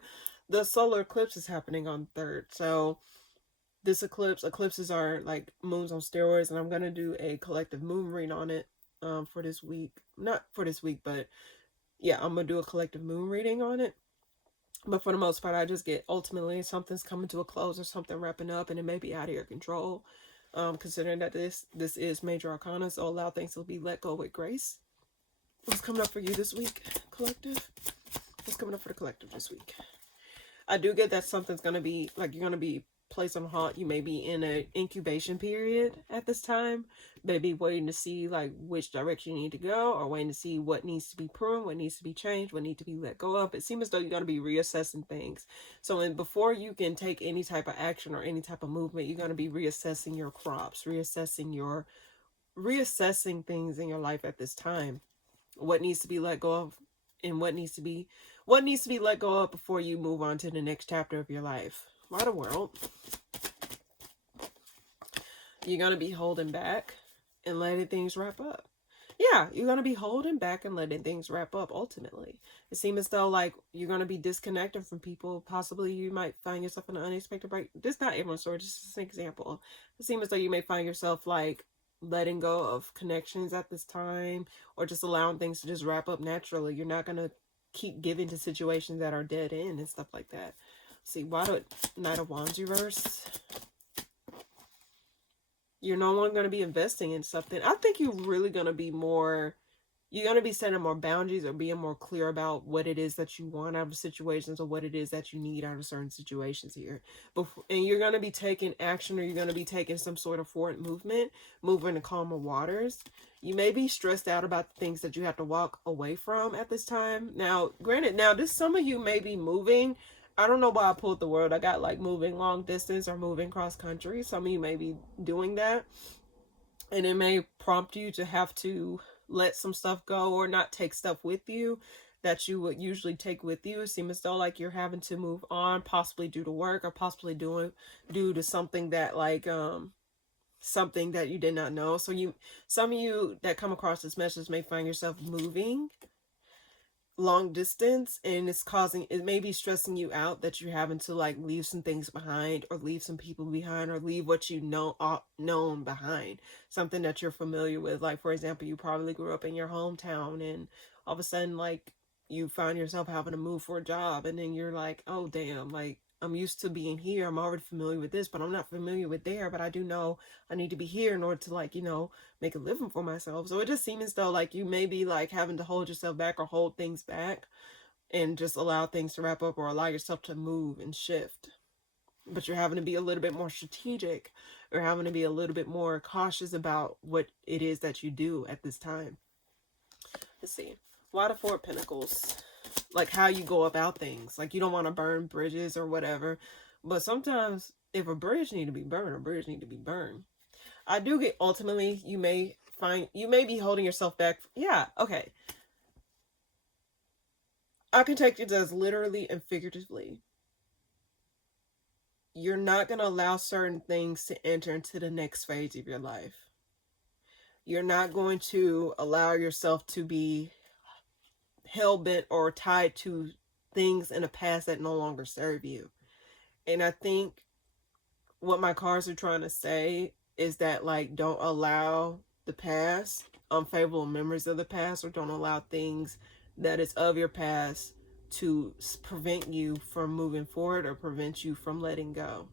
The solar eclipse is happening on 3rd, so this eclipses are like moons on steroids, and I'm going to do a collective moon reading on it for this week. Not for this week, but yeah, I'm going to do a collective moon reading on it. But for the most part, I just get ultimately something's coming to a close or something wrapping up, and it may be out of your control. Considering that this is major arcana, so allow things to be let go with grace. What's coming up for you this week, collective? What's coming up for the collective this week? I do get that something's going to be, like, you're going to be placed on hold. You may be in an incubation period at this time, maybe waiting to see like which direction you need to go, or waiting to see what needs to be pruned, what needs to be changed, what needs to be let go of. It seems as though you're going to be reassessing things. So before you can take any type of action or any type of movement, you're going to be reassessing your crops, reassessing things in your life at this time. What needs to be let go of, and what needs to be let go of before you move on to the next chapter of your life. Why the world? You're going to be holding back and letting things wrap up. Yeah, you're going to be holding back and letting things wrap up ultimately. It seems as though like you're going to be disconnected from people. Possibly you might find yourself in an unexpected break. This is not everyone's story, just an example. It seems as though you may find yourself like letting go of connections at this time, or just allowing things to just wrap up naturally. You're not going to keep giving to situations that are dead end and stuff like that. See, why do Knight of Wands reverse? You're no longer going to be investing in something. I think you're really going to be more, you're going to be setting more boundaries or being more clear about what it is that you want out of situations, or what it is that you need out of certain situations here. And you're going to be taking action, or you're going to be taking some sort of forward movement, moving to calmer waters. You may be stressed out about the things that you have to walk away from at this time. Now, granted, some of you may be moving. I don't know why I pulled the word. I got like moving long distance or moving cross country. Some of you may be doing that, and it may prompt you to have to let some stuff go, or not take stuff with you that you would usually take with you. It seems as though like you're having to move on, possibly due to work, or possibly due to something that like something that you did not know. So some of you that come across this message may find yourself moving long distance, and it may be stressing you out that you're having to like leave some things behind, or leave some people behind, or leave what you known behind, something that you're familiar with. Like, for example, you probably grew up in your hometown, and all of a sudden like you find yourself having to move for a job, and then you're like, oh damn, like I'm used to being here, I'm already familiar with this, but I'm not familiar with there, but I do know I need to be here in order to like, make a living for myself. So it just seems as though like you may be like having to hold yourself back, or hold things back, and just allow things to wrap up, or allow yourself to move and shift. But you're having to be a little bit more strategic, or having to be a little bit more cautious about what it is that you do at this time. Let's see. Why the Four of Pentacles? Like how you go about things. Like you don't want to burn bridges or whatever. But sometimes if a bridge need to be burned, a bridge need to be burned. I do get, ultimately, you may be holding yourself back. Yeah, okay. I can take it as literally and figuratively. You're not going to allow certain things to enter into the next phase of your life. You're not going to allow yourself to be hell-bent or tied to things in the past that no longer serve you. And I think what my cards are trying to say is that, like, don't allow the past, unfavorable memories of the past, or don't allow things that is of your past to prevent you from moving forward or prevent you from letting go.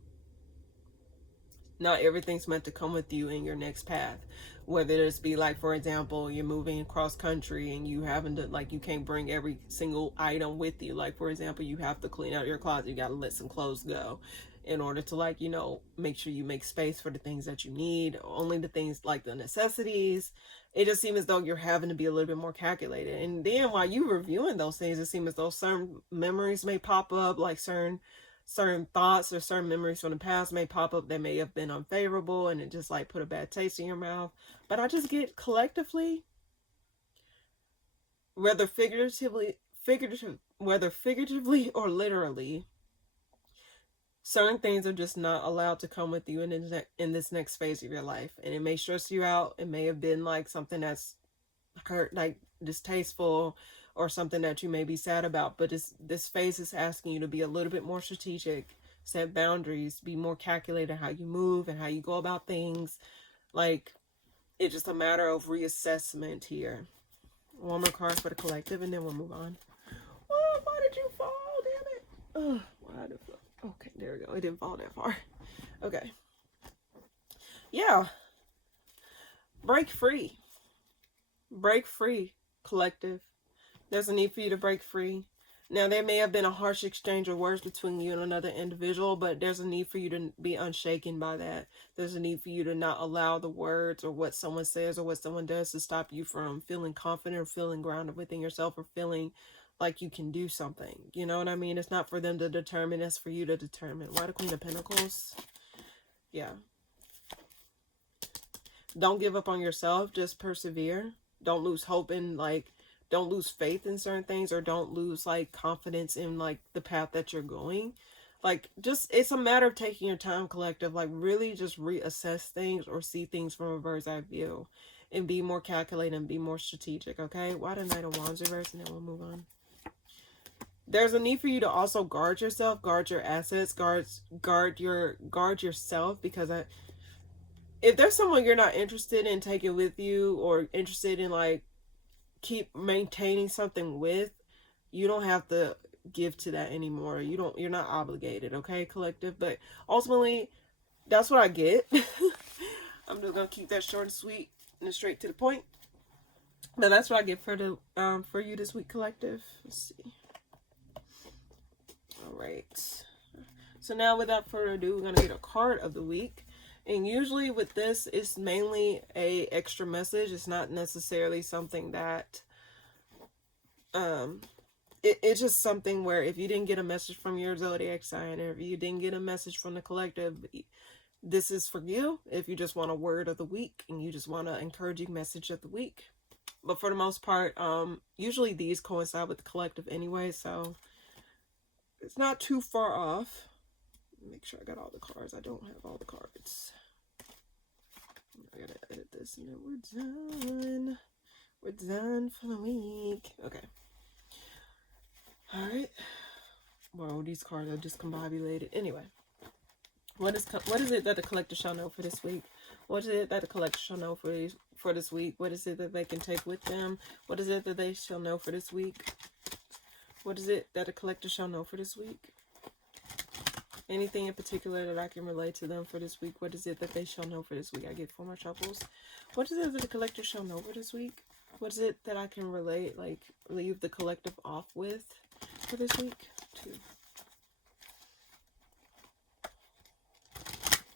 Not everything's meant to come with you in your next path. Whether it's be like, for example, you're moving across country and you having to, like, you can't bring every single item with you. Like, for example, you have to clean out your closet. You got to let some clothes go in order to, like, you know, make sure you make space for the things that you need. Only the things like the necessities. It just seems as though you're having to be a little bit more calculated. And then while you're reviewing those things, it seems as though certain memories may pop up, like certain thoughts or certain memories from the past may pop up that may have been unfavorable, and it just like put a bad taste in your mouth. But I just get collectively, whether figuratively or literally, certain things are just not allowed to come with you in this next phase of your life. And it may stress you out. It may have been like something that's hurt, like distasteful, or something that you may be sad about, but this phase is asking you to be a little bit more strategic, set boundaries, be more calculated how you move and how you go about things. Like, it's just a matter of reassessment here. One more card for the collective, and then we'll move on. Oh, why did you fall? Damn it. Oh, why did it fall? Okay, there we go. It didn't fall that far. Okay. Yeah. Break free. Break free, collective. There's a need for you to break free. Now, there may have been a harsh exchange of words between you and another individual, but there's a need for you to be unshaken by that. There's a need for you to not allow the words or what someone says or what someone does to stop you from feeling confident or feeling grounded within yourself or feeling like you can do something. You know what I mean? It's not for them to determine. It's for you to determine. Why the Queen of Pentacles? Yeah. Don't give up on yourself. Just persevere. Don't lose hope in, like, don't lose faith in certain things, or don't lose, like, confidence in, like, the path that you're going. Like, just, it's a matter of taking your time, collective. Like, really just reassess things or see things from a bird's eye view and be more calculated and be more strategic, okay? Why the Knight of Wands reverse, and then we'll move on. There's a need for you to also guard yourself, guard your assets, guard yourself, because if there's someone you're not interested in taking with you, or interested in, like, keep maintaining something with, you don't have to give to that anymore. You're not obligated, okay, collective? But ultimately, that's what I get. I'm just gonna keep that short and sweet and straight to the point. But that's what I get for you this week, collective. Let's see. All right. So now, without further ado, we're gonna get a card of the week. And usually with this, it's mainly a extra message. It's not necessarily something that, it's just something where if you didn't get a message from your zodiac sign, or if you didn't get a message from the collective, this is for you. If you just want a word of the week and you just want an encouraging message of the week. But for the most part, usually these coincide with the collective anyway, so it's not too far off. Make sure I got all the cards. I don't have all the cards. I gotta edit this and then we're done. We're done for the week. Okay. Alright. Well, these cards are discombobulated. Anyway. What is it that the collector shall know for this week? What is it that the collector shall know for this week? What is it that they can take with them? What is it that they shall know for this week? What is it that the collector shall know for this week? Anything in particular that I can relate to them for this week? What is it that they shall know for this week? I get 4 more shuffles. What is it that the collector shall know for this week? What is it that I can relate, like, leave the collective off with for this week? 2,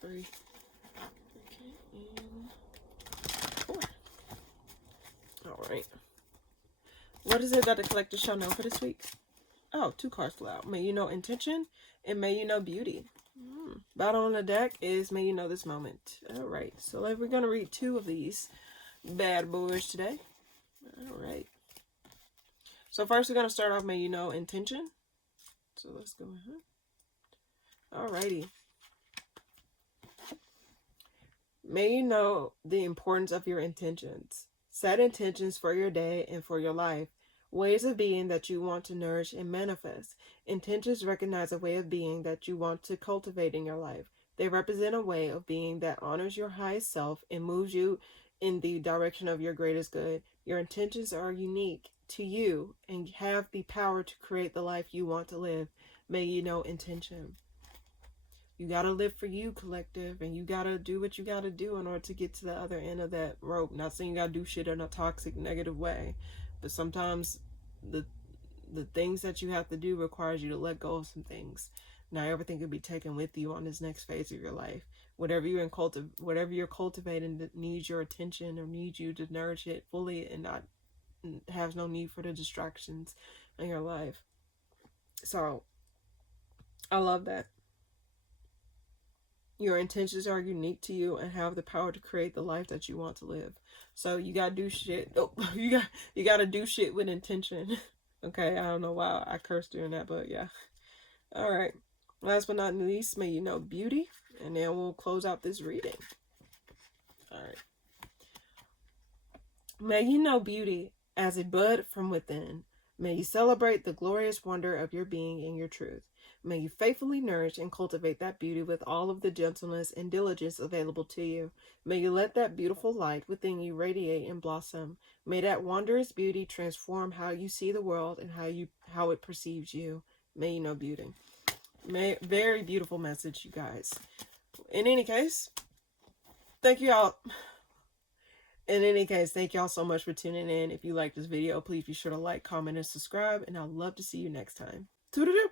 3, okay, and 4. All right. What is it that the collector shall know for this week? Oh, 2 cards fell out. May you know intention, and may you know beauty. Bottom on the deck is may you know this moment. All right, so we're going to read 2 of these bad boys today. All right. So first we're going to start off may you know intention. So let's go ahead. All righty. May you know the importance of your intentions. Set intentions for your day and for your life. Ways of being that you want to nourish and manifest. Intentions recognize a way of being that you want to cultivate in your life. They represent a way of being that honors your highest self and moves you in the direction of your greatest good. Your intentions are unique to you and have the power to create the life you want to live. May you know intention. You gotta live for you, collective, and you gotta do what you gotta do in order to get to the other end of that rope. Not saying you gotta do shit in a toxic, negative way, but sometimes the things that you have to do requires you to let go of some things. Not everything can be taken with you on this next phase of your life. Whatever you're cultivating that needs your attention or needs you to nourish it fully and not has no need for the distractions in your life. So I love that. Your intentions are unique to you and have the power to create the life that you want to live. So you gotta do shit. Oh, you gotta do shit with intention. Okay, I don't know why I cursed during that, but yeah. All right. Last but not least, may you know beauty, and then we'll close out this reading. All right. May you know beauty as a bud from within. May you celebrate the glorious wonder of your being and your truth. May you faithfully nourish and cultivate that beauty with all of the gentleness and diligence available to you. May you let that beautiful light within you radiate and blossom. May that wondrous beauty transform how you see the world and how it perceives you. May you know beauty. Very beautiful message, you guys. In any case, thank you all. In any case, thank y'all so much for tuning in. If you like this video, please be sure to like, comment, and subscribe. And I'd love to see you next time. Toodaloo!